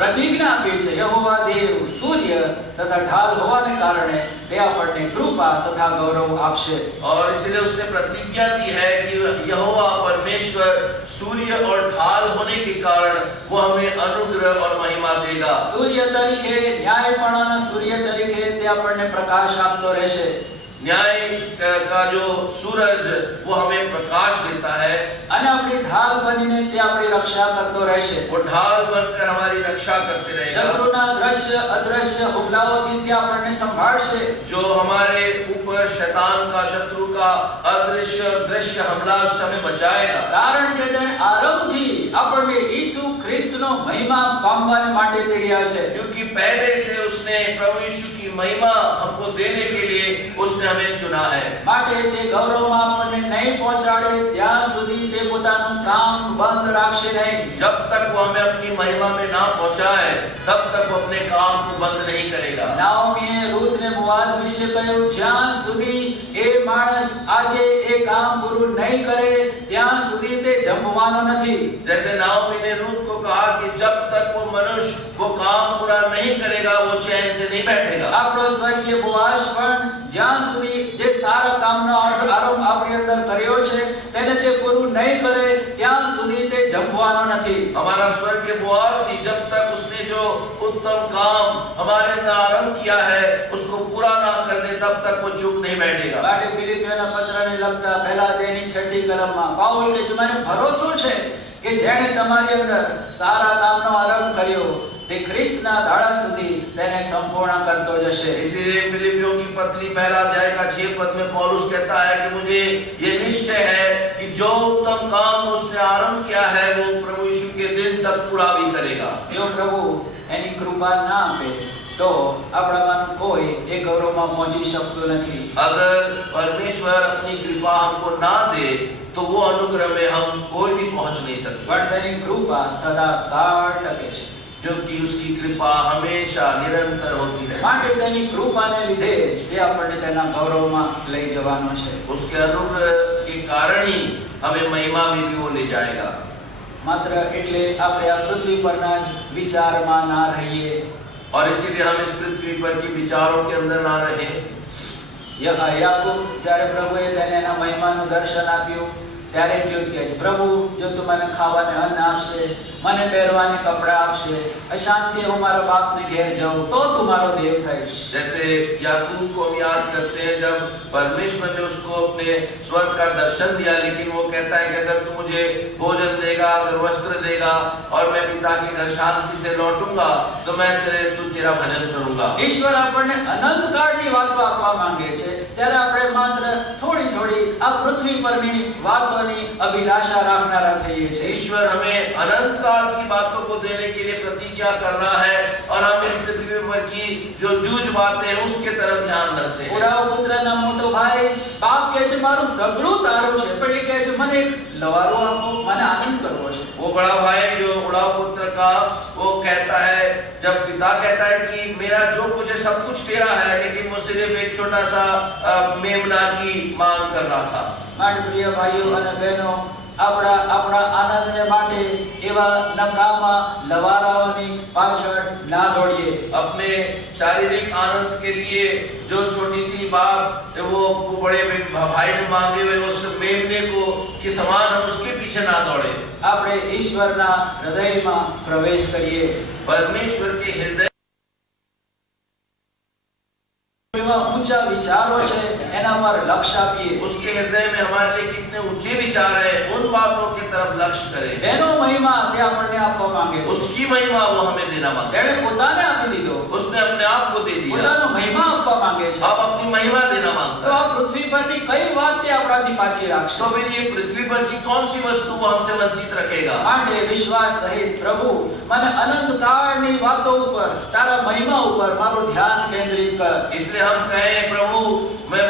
પ્રતિજ્ઞા આપી છે, યહોવા દેવ સૂર્ય તથા ઢાલ હોવાને કારણે તે આપણને કૃપા તથા ગૌરવ આપશે. और इसलिए उसने प्रतिज्ञा दी है कि यहोवा परमेश्वर सूर्य और ढाल होने के कारण वो हमें अनुग्रह और महिमा देगा. સૂર્ય તરીકે, ન્યાયપણાના સૂર્ય તરીકે તે આપણને પ્રકાશ આપતો રહેશે. न्याय का जो सूरज वो हमें प्रकाश देता है, અને આપણી ઢાલ બનીને તે આપણી રક્ષા કરતો રહેશે. वो ढाल बनकर हमारी रक्षा करते रहेगा. શત્રુના દ્રશ્ય અદ્રશ્ય હુમલાઓથી તે આપણને સંભાળશે. जो हमारे ऊपर शैतान का, शत्रु का अदृश्य दृश्य हमला से हमें बचाएगा. કારણ કે તેણે આરંભથી આપણને ઈસુ ખ્રિસ્તનો મહિમા પામવાને માટે તેડ્યા છે. क्योंकि पहले से उसने प्रभु यीशु की महिमा हमको देने के लिए उसने हमें चुना है. માટે તે ગૌરવમાં આપણને નહીં પહોંચાડે ત્યાં સુધી તે પોતાનું કામ બંધ રાખશે નહીં. जब तक वो हमें अपनी महिमा में ना पहुंचाए तब तक वो अपने काम को बंद नहीं करेगा. નાઓમીએ રૂથને બોઆઝ વિશે કહ્યું, જ્યાં સુધી એ માણસ આજે એ કામ પૂરું નહીં કરે ત્યાં સુધી તે જમવાનો નથી. जैसे नाओमी ने रूत को कहा कि जब तक वो मनुष्य वो काम पूरा नहीं करेगा वो चैन से नहीं बैठेगा. આપણો સ્વર્ગીય બોઆઝ પણ જ્યાં સુધી જે સારા કામનો આરંભ આપણી અંદર કર્યો છે તેને તે પૂરું નહીં કરે ત્યાં સુધી તે જમવાનો નથી. हमारा स्वर्गीय बोआज भी जब तक उसने जो उत्तम काम हमारे अंदर आरंभ किया है उसको पूरा ना कर दे तब तक वो चुप नहीं बैठेगा. માટે ફિલિપિયોના પત્રને લખતા પહેલા અધ્યાયની 6ઠી કલમમાં પાઉલ કહે છે, મને ભરોસો છે કે જેણે તમારી અંદર સારા કામનો આરંભ કર્યો તે ખ્રિસ્તના દાડા સુધી તેને સંપૂર્ણ કરતો જશે. इसीलिए फिलिपियों की पत्री पहला अध्याय का 6 पद में पौलुस कहता है कि मुझे ये निश्चय है कि जो उत्तम काम उसने आरंभ किया है वो प्रभु यीशु के दिन तक पूरा भी करेगा. જો પ્રભુ એની કૃપા ના આપે તો આપણામાંનું કોઈ એ ગૌરવમાં પહોંચી શકતું નથી. अगर परमेश्वर अपनी कृपा हमको ना दे तो वो अनुग्रह में हम कोई भी पहुंच नहीं सकते. પણ તેની કૃપા સદા કાળ ટકે છે. क्योंकि उसकी कृपा हमेशा निरंतर होती रहे. માટે તેની કૃપાને લીધે જ તે આપણને તેના ગૌરવમાં લઈ જવાનો છે. उसके अनुग्रह के कारण ही हमें महिमा में भी वो ले जाएगा. માત્ર એટલે આપણે આ પૃથ્વી પરના જ વિચારમાં ના રહીએ. और इसीलिए हम इस पृथ्वी पर के विचारों के अंदर ना रहे. યાકૂબ જ્યારે પ્રભુએ તેને એના મહિમાનું દર્શન આપ્યું ત્યારે એટલું જ કહે છે, પ્રભુ જો તું મને ખાવાને અન્ન આપશે મને પહેરવાને કપડા આપશે, અશાંતિ હું મારા બાપને ઘેર જાઉં તો તું મારો દેવ થઈશ। जैसे याकूब को हम याद करते हैं जब परमेश्वर ने उसको अपने स्वर्ग का दर्शन दिया, लेकिन वो कहता है कि अगर तू मुझे भोजन देगा, अगर वस्त्र देगा और मैं पिता के घर शांति से लौटूंगा तो मैं तेरा भजन करूंगा। ईश्वर આપણને અનંત કાળની વાતો આપવા માંગે છે, ત્યારે આપણે માત્ર થોડી થોડી આ પૃથ્વી પરની વાતોની અભિલાષા રાખનારા થઈએ છીએ। ईश्वर हमें अनंत काल की बातों को देने के लिए प्रतिज्ञा कर रहा है और हम इस पृथ्वी पर की जो जूझ बातें हैं उसके तरफ ध्यान रखते हैं। ઉડાવ પુત્રના મોટો ભાઈ બાપ કહે છે મારું સગળું તારું છે, પણ એ કહે છે મને એક લવારો આપો, મને આનંદ કરવો છે। वो बड़ा भाई जो उड़ाव पुत्र का वो कहता है, जब पिता कहता है कि मेरा जो कुछ है सब कुछ तेरा है, लेकिन वो सिर्फ एक छोटा सा मेमना की मांग कर रहा था। મારા પ્રિય ભાઈઓ અને બહેનો, આપણા આનંદને માટે એવા નકામા લવારાઓની પાછળ ના દોડીએ। अपने शारीरिक आनंद के लिए जो छोटी सी बात वो बड़े भाई ने मांगे हुए उस मेमने को कि समान हम उसके पीछे ना दौड़े। આપણે ઈશ્વરના હૃદયમાં પ્રવેશ કરીએ। परमेश्वर के हृदय ऊंचा विचारों છે એના પર લક્ષ્ય આપીએ। उसके हृदय में हमारे लिए कितने ऊंचे विचार है, उन बातों की तरफ लक्ष्य करें। એનો મહિમા તે આપણને આપવા માંગે છે। उसकी महिमा वो हमें देना मांगता है। તેણે પોતાને આપી દીધો, उसने अपने आप को दे दिया, પોતાનો મહિમા આપવા માંગે છે। अब अपनी महिमा देना તો मांगता આ है। પૃથ્વી પરની કઈ વાત તે આપણાથી પાછી રાખશે? तो फिर ये पृथ्वी पर की कौन सी वस्तु वो हमसे वंचित रखेगा? માટે વિશ્વાસ સહિત પ્રભુ મને અનંત કાળની વાતો ઉપર, તારા મહિમા ઉપર મારું ધ્યાન કેન્દ્રિત કર। इसलिए हम कहें प्रभु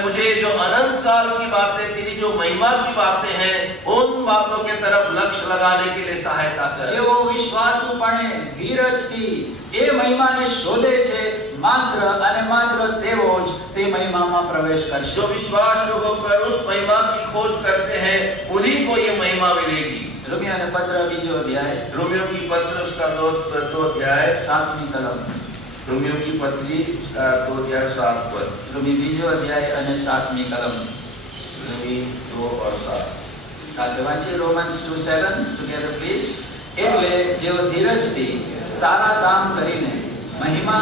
मुझे जो अनंत काल की बातें, तेरी जो महिमा की बातें हैं, उन बातों के तरफ लक्ष्य लगाने के लिए सहायता कर। જેવો વિશ્વાસુપણે ધીરજથી એ મહિમાને શોધે છે, માત્ર અને માત્ર તેઓ જ તે મહિમામાં પ્રવેશ કરશે। जो विश्वास होकर उस महिमा की खोज करते हैं उन्हीं को ये महिमा मिलेगी। રોમિયોને પત્ર બીજો અધ્યાય रोमियो की पत्र उसका दो अध्याय 7મી કલમ, रोमियो की पत्री उसका 2 अध्याय 7 पद। રોમી બીજો અધ્યાય અને 7મી કલમ रोमी 2 और 7 સાથે વાંચીએ। રોમન્સ 2:7 ટુગેધર પ્લીઝ। એટલે જેઓ ધીરજથી સારા કામ કરીને મહિમા,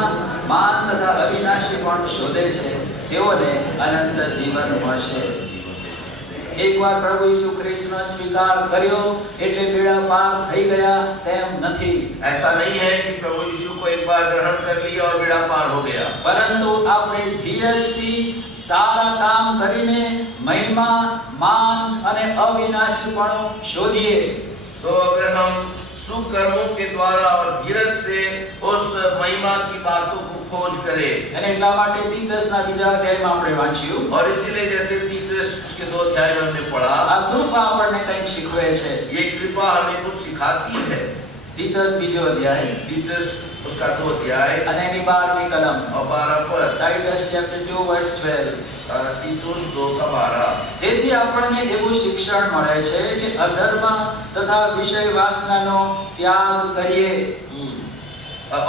માન તથા અવિનાશીપણ શોધે છે તેઓને અનંત જીવન મળશે। એકવાર પ્રભુ ઈસુ ખ્રિસ્તનો સ્વીકાર કર્યો એટલે બેડા પાર થઈ ગયા તેમ નથી, ऐसा नहीं है कि प्रभु यीशु को एक बार ग्रहण कर लिया और बेड़ा पार हो गया, પરંતુ આપણે ધીરજથી સારા કામ કરીને મહિમા, માન અને અવિનાશીપણું શોધીએ। तो अगर हम सुकर्मों के द्वारा और धीरज से उस महिमा की बातों को खोज करें, અને એટલા માટે તીતસના બીજા અધ્યાયમાં આપણે વાંચ્યું, और इसीलिए जैसे तीतस के 2 अध्याय में हमने पढ़ा, આ કૃપા આપણને કંઈક શીખવે છે। ये कृपा हमें कुछ सिखाती है। તીતસ બીજો અધ્યાય तीतस उसका 2 अध्याय અને એની 12મી કલમ, और 12 पद। ટાઇટસ ચેપ્ટર 2 વર્સ 12। तीतुस 2 का 12। તેથી આપણને એવું શિક્ષણ મળે છે કે અધર્મ તથા વિષય વાસનાનો ત્યાગ કરીએ।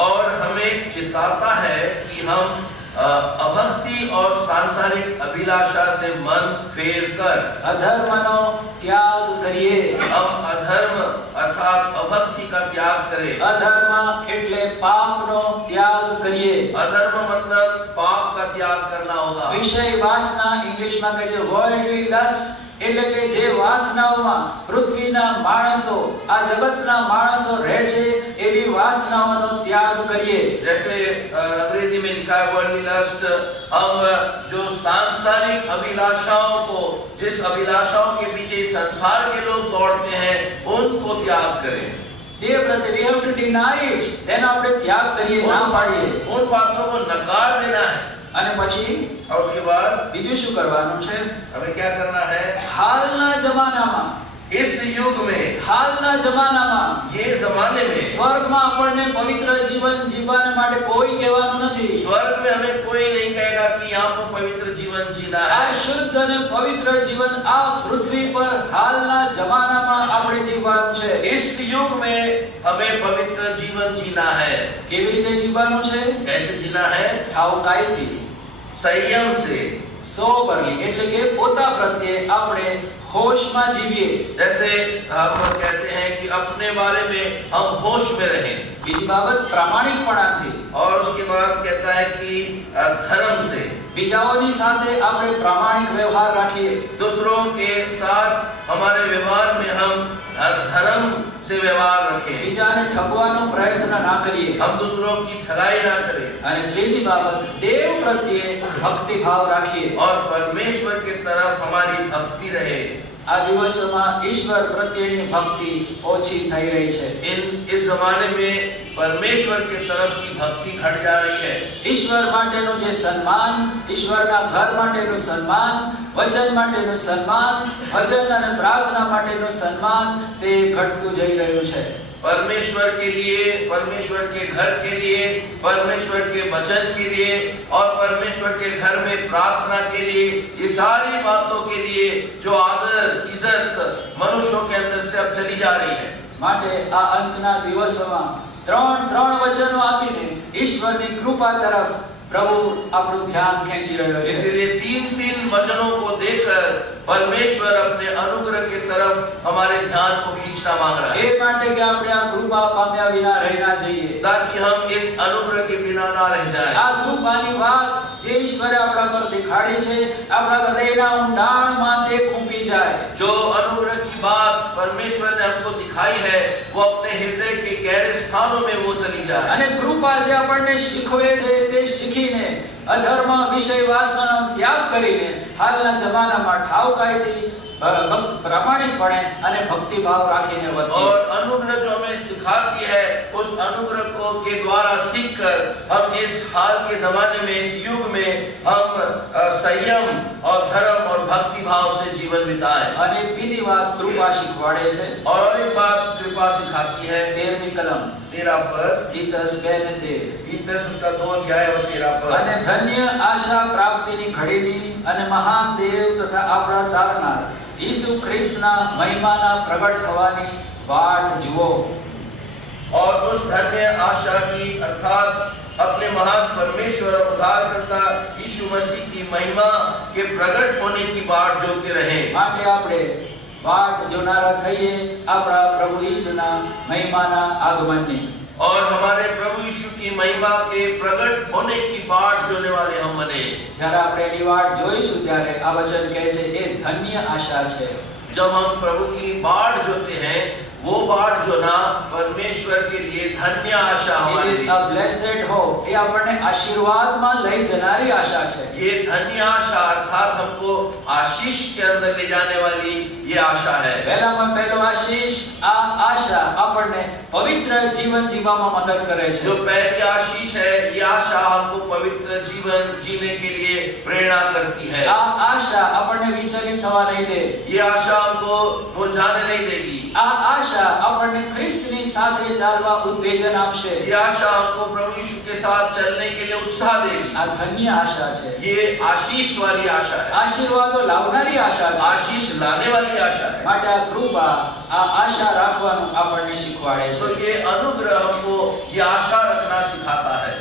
और हमें चिताता है कि हम अभक्ति और सांसारिक अभिलाषा से मन फेर कर અધર્મનો ત્યાગ કરીએ। हम अधर्म अर्थात अभक्ति का त्याग करें। અધર્મ એટલે પાપનો ત્યાગ કરીએ। अधर्म मतलब पाप का त्याग करना होगा। વિષય વાસના ઇંગ્લિશમાં કહે છે વર્લ્ડલી લસ્ટ, એટલે કે જે વાસનાઓમાં પૃથ્વીના માણસો, આ જગતના માણસો રહે છે એવી વાસનાઓનો ત્યાગ કરીએ। जैसे अंग्रेजी में लिखा है वर्ल्डली लस्ट, हम जो सांसारिक अभिलाषाओं को, जिस अभिलाषाओं के पीछे संसार के लोग दौड़ते हैं, उनको त्याग करें। તે પ્રત્યે we have to deny it, તેનો આપણે ત્યાગ કરીએ, ના પાડીએ। उन बातों को नकार देना है। અને પછી और उसके बाद બીજું શું કરવાનું છે? हमें क्या करना है? હાલના જમાનામાં, इस युग में, હાલના જમાનામાં ये जमाने में સ્વર્ગમાં આપણને પવિત્ર જીવન જીવવા માટે કોઈ કહેવાનું નથી। स्वर्ग में हमें कोई नहीं कहेगा कि यहाँ पर पवित्र जीवन जीना આ है। શુદ્ધ અને પવિત્ર જીવન આ પૃથ્વી પર હાલના જમાનામાં આપણે જીવવાનું છે। इस युग में हमें पवित्र जीवन जीना है। કેવી રીતે જીવવાનું છે? कैसे जीना है? ઠાવકાઈથી, संयम से, સોબરલી એટલે કે પોતા પ્રત્યે આપણે હોશમાં જીવીએ. जैसे हम कहते हैं कि अपने बारे में हम होश में रहें. બીજી બાબત પ્રામાણિકપણાથી. और उसके बाद कहता है कि धर्म से. બીજાઓની સાથે આપણે પ્રામાણિક વ્યવહાર રાખીએ. दूसरों के साथ हमारे व्यवहार में हम धर्म से व्यवहार रखें. બીજાને ઠગવાનો પ્રયત્ન ના કરીએ. हम दूसरों की ठगाई ना करें. અને ત્રીજી બાબત દેવ પ્રત્યે ભક્તિભાવ રાખીએ. और परमेश्वर की तरफ हमारी भक्ति रहे. આ દિવસોમાં ઈશ્વર પ્રત્યેની ભક્તિ ઓછી થઈ રહી છે. इस जमाने में परमेश्वर की तरफ की भक्ति घट जा रही है. ईश्वर माटेનું જે સન્માન, ઈશ્વરના ઘર માટેનું સન્માન, વચન માટેનું સન્માન, ભજન અને પ્રાર્થના માટેનું સન્માન તે ઘટતું જઈ રહ્યું છે. परमेश्वर के लिए, परमेश्वर के घर के लिए, परमेश्वर के वचन के लिए और परमेश्वर के घर में प्रार्थना के लिए, ये सारी बातों के लिए जो आदर इज्जत मनुष्यों के अंदर से अब चली जा रही है. માટે આ અંતના દિવસોમાં ત્રણ વચનો આપીને ઈશ્વરની કૃપા તરફ પ્રભુ આપણું ધ્યાન ખેંચી રહ્યો છે. इसलिए तीन वचनों को देकर परमेश्वर अपने अनुग्रह की तरफ हमारे ध्यान को खींचना मांग रहा है. એ માટે કે આપણે આ કૃપા પામ્યા વિના રહી ના જઈએ. ताकि हम इस अनुग्रह के बिना ना रह जाएं. આ કૃપાની વાત જે ઈશ્વરે આપણા પર દેખાડી છે, આપણા હૃદયના ઊંડાણમાં તે ખૂંપી જાય. जो अनुग्रह की बात परमेश्वर ने हमको दिखाई है, वो अपने हृदय के गहरे स्थानों में वो चली जाए. અને કૃપા જે આપણને શીખવે છે તે શીખીને અધર્મ વિષય વાસનાનો ત્યાગ કરીને હાલના જમાનામાં ઠાવકાઈથી प्रामाणिकपणे અને ભક્તિભાવ રાખીને વર્તીએ. और अनुग्रह जो हमें सिखाती है, उस अनुग्रह को के द्वारा सीखकर हम इस हाल के जमाने में, इस युग में हम संयम और धर्म और भक्ति भाव से जीवन बिताएं. અને બીજી વાત કૃપા શીખવાડે છે. और एक बात कृपा सिखाती है. 13મી કલમ 13 पर તીતસ 2:13 तीतस उसका 2 अध्याय और 13 पर. અને ધન્ય આશા પ્રાપ્તિની ઘડીની અને મહાન દેવ તથા આપણા તારનાર ઈસુ ખ્રિસ્તના મહિમાના પ્રગટ થવાની વાટ જુઓ. और उस धन्य आशा की अर्थात अपने महान परमेश्वर और उद्धारकर्ता यीशु मसीह की महिमा के प्रकट होने की बाट जोते रहे. માટે આપણે વાટ જોનારા થઈએ આપણા પ્રભુ ઈસુના મહિમાના આગમનની. और हमारे प्रभु यीशु की महिमा के प्रकट होने की बाट जोने वाले हम बने. જ્યારે આપણે એની વાટ જોઈશું ત્યારે આ વચન કહે છે એ ધન્ય આશા છે. जब हम प्रभु की बाट जोते हैं, वो बाट जोना परमेश्वर के लिए धन्य आशा It हमारी. is a blessed hope. એ આપણને આશીર્વાદમાં લઈ જનારી આશા છે. ये धन्य आशा अर्थात हमको आशीष के अंदर ले जाने वाली ये आशा है. પહેલામાં પહેલો આશીષ, આ આશા આપણને પવિત્ર જીવન જીવવામાં મદદ કરે છે. जो पहली आशीष है, ये आशा हमको पवित्र जीवन जीने के लिए प्रेरणा करती है. આ આશા આપણને વિચલિત થવા નહીં દે. ये आशा हमको मुरझाने नहीं देगी. આ आशा આપણને ખ્રિસ્તની સાથે ચાલવા ઉત્તેજન આપશે. ये आशा हमको प्रभु यीशु के साथ चलने के लिए उत्साह देगी. આ ધન્ય आशा છે. ये आशीष वाली आशा है. આશીર્વાદો લાવનારી આશા છે. आशीष लाने वाली आशा है. માટે આ કૃપા આ આશા રાખવાનું આપણને શીખવાડે तो છે. ये अनुग्रह हमको ये आशा रखना सिखाता है.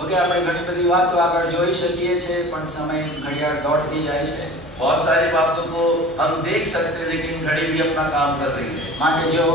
ઓકે, આપણે ઘણી બધી વાતો આગળ જોઈ શકીએ છીએ પણ સમય ઘડિયાળ દોડતી જાય છે. बहुत सारी बातों को हम देख सकते हैं, लेकिन घड़ी भी अपना काम कर रही है. માટે જો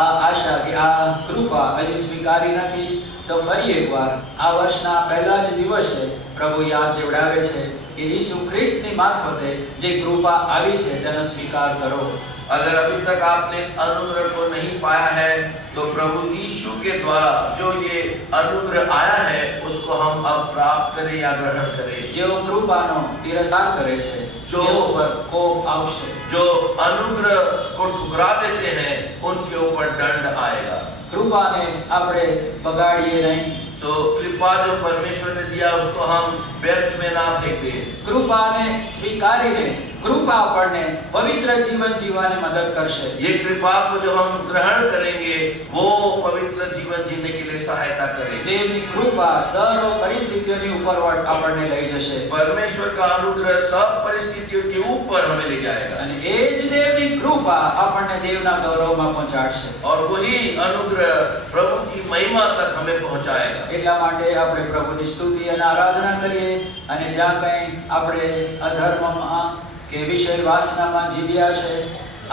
આ આશા કે આ કૃપા હજુ સ્વીકારી નથી તો ફરી એકવાર આ વર્ષના પહેલા જ દિવસે પ્રભુ યાદ દેવડાવે છે કે ઈસુ ખ્રિસ્તની મારફતે જે કૃપા આવી છે તેનો સ્વીકાર કરો. अगर अभी तक आपने इस अनुग्रह को नहीं पाया है, तो प्रभु यीशु के द्वारा जो ये अनुग्रह आया है, उसको हम अब प्राप्त करें या ग्रहण करें. જેઓ કૃપાનો તિરસ્કાર કરે છે તેઓ પર કોપ આવશે. जो अनुग्रह को ठुकरा देते हैं, उनके ऊपर दंड आएगा. કૃપાને આપણે બગાડીએ નહીં. तो कृपा जो परमेश्वर ने दिया उसको हम व्यर्थ में ना फेंकें. કૃપાને સ્વીકારીને કૃપા આપણને પવિત્ર જીવન જીવવાને મદદ કરશે. ये कृपा को जब हम ग्रहण करेंगे वो पवित्र जीवन जीने के लिए सहायता करेगी. દેવની કૃપા સર્વ પરિસ્થિતિઓની ઉપર આપણને લઈ જશે. परमेश्वर का अनुग्रह सब परिस्थितियों के ऊपर हमें ले जाएगा. અને એ જ દેવની કૃપા આપણને દેવના ગૌરવમાં પહોંચાડશે. और वही अनुग्रह प्रभु की महिमा तक हमें पहुंचाएगा. એટલા માટે આપણે પ્રભુની સ્તુતિ અને આરાધના કરીએ અને જ્યાં કંઈ આપણે અધર્મમાં કે વિષય વાસનામાં જીવ્યા છે,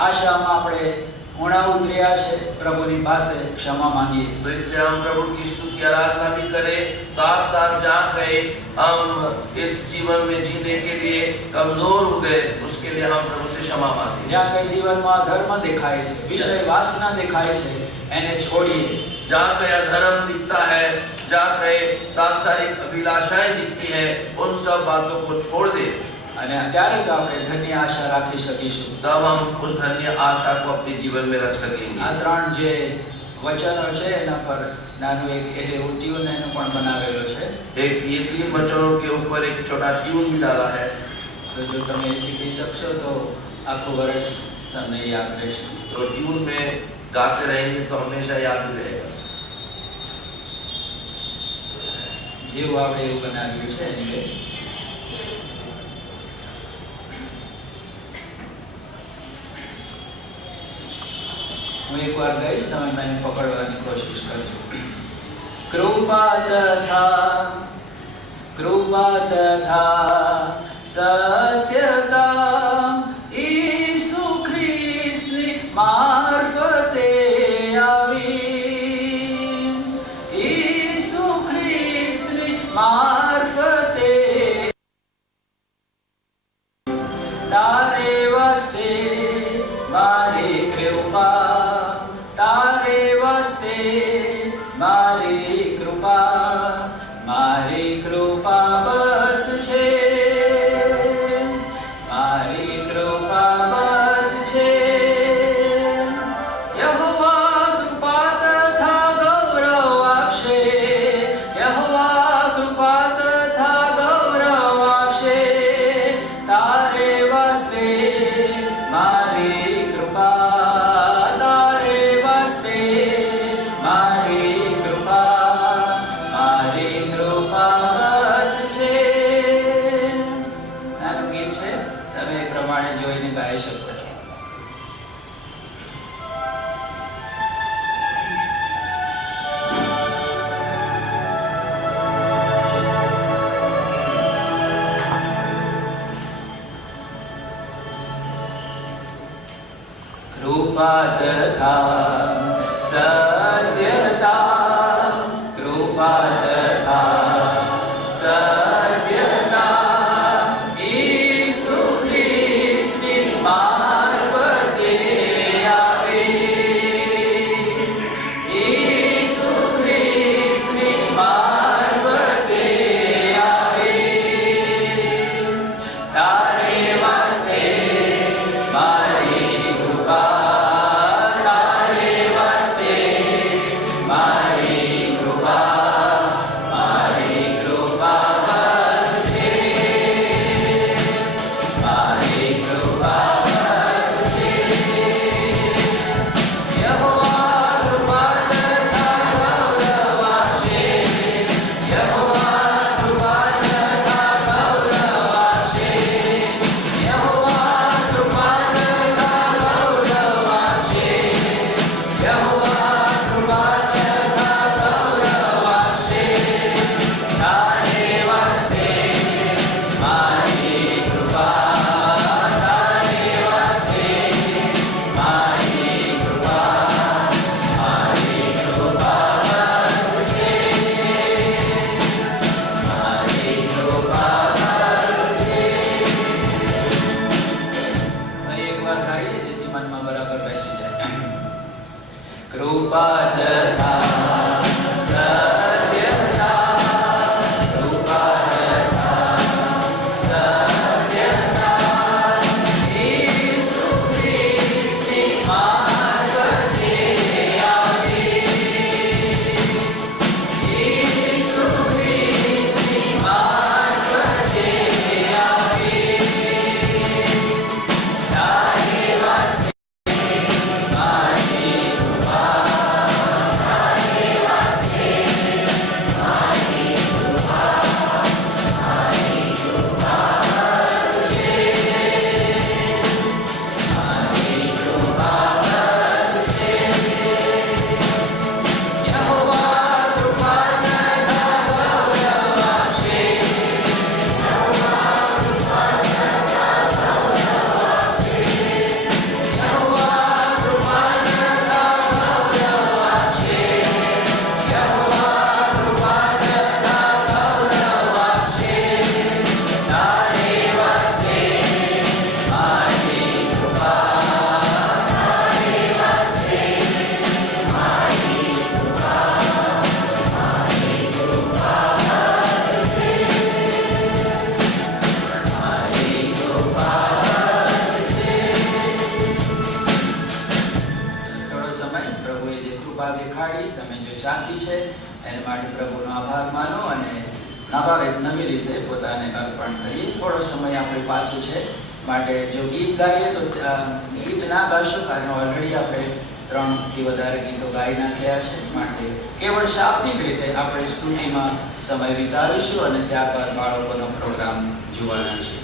આશામાં આપણે ઊંડા ઉતર્યા છે, પ્રભુની પાસે ક્ષમા માંગીએ. तो इसलिए हम प्रभु की स्तुति आराधना भी करें, साथ साथ जहाँ कहीं हम इस जीवन में जीने के लिए कमजोर हो गए उसके लिए हम प्रभु से क्षमा मांगे. જ્યાં કંઈ જીવનમાં અધર્મ દેખાય છે, વિષય વાસના દેખાય છે, એને છોડીએ. जहाँ कहीं अधर्म दिखता है, जहाँ कहीं सांसारिक अभिलाषाएं दिखती है, उन सब बातों को छोड़ दे. અને ત્યારે તો આપણે ધન્ય આશા રાખી શકીશું. तब हम उस धन्य आशा को अपने जीवन में रख सकेंगे. આ ત્રણ જે વચનો છે એના પર નાનું એક એટલે ટ્યુન એનું પણ બનાવેલો છે. एक ये 3 वचनों के ऊपर एक छोटा ट्यून भी डाला है. તો જો તમે એ શીખી શકશો તો આખું વર્ષ તમને યાદ રહેશે. तो ट्यून में गाते रहेंगे तो हमेशा याद भी रहेगा. જેવું આપણે એવું બનાવ્યું છે એની હું એકવાર ગઈશ, તમે મને પકડવાની કોશિશ કરજો. કૃપા તથા સત્યતા ઈસુ ખ્રિસ્તની મારફતે આવી. ઈસુ ખ્રિસ્તની મારફતે તારે વસે મારી કૃપા, તારે વસે મારી કૃપા, મારી કૃપા બસ છે, મારી કૃપા બસ છે. યહોવા કૃપા તથા ગૌરવ આપશે, યહોવા કૃપા તથા ગૌરવ આપશે. તારે વસે મારી કૃપા, તારે વસે મારી કૃપા, મારી કૃપા બસ છે. નાનું ગીત છે, તમે એ પ્રમાણે જોઈને ગાઈ શકો છો. કૃપા તથા સત્યતા, કૃપા તથા સત્યતા ઈસુ ખ્રિસ્તની મારફતે આવી. ઈસુ ખ્રિસ્તની મારફતે આવી. તારે વાસ્તે મારી કૃપા, તારે વાસ્તે મારી કૃપા, મારી કૃપા બસ છે, મારી કૃપા બસ છે. યહોવા કૃપા તથા ગૌરવ આપશે, યહોવા કૃપા તથા ગૌરવ આપશે, યહોવા કૃપા તથા ગૌરવ આપશે, યહોવા કૃપા તથા ગૌરવ આપશે. તારે વાસ્તે મારી કૃપા, તારે વાસ્તે મારી કૃપા, મારી કૃપા બસ છે, મારી કૃપા બસ છે. ફરી એકવાર ગાઈએ જેથી મનમાં બરાબર બેસી જાય. કૃપા તથા સત્યતા, કૃપા તથા સત્યતા ઈસુ ખ્રિસ્તની મારફતે આવી. ઈસુ ખ્રિસ્તની મારફતે આવી. એના માટે પ્રભુનો આભાર માનો અને નવી રીતે પોતાને અર્પણ કરીએ. થોડો સમય આપણી પાસે છે, માટે જો ગીત ગાઈએ તો ગીત ના ગાશું, કારણ ઓલરેડી આપણે 3 થી વધારે ગીતો ગાઈ નાખ્યા છે. માટે કેવળ શાબ્દિક રીતે આપણે સ્તુતિમાં સમય વિતાવીશું અને ત્યારબાદ બાળકોનો પ્રોગ્રામ જોવાના છે.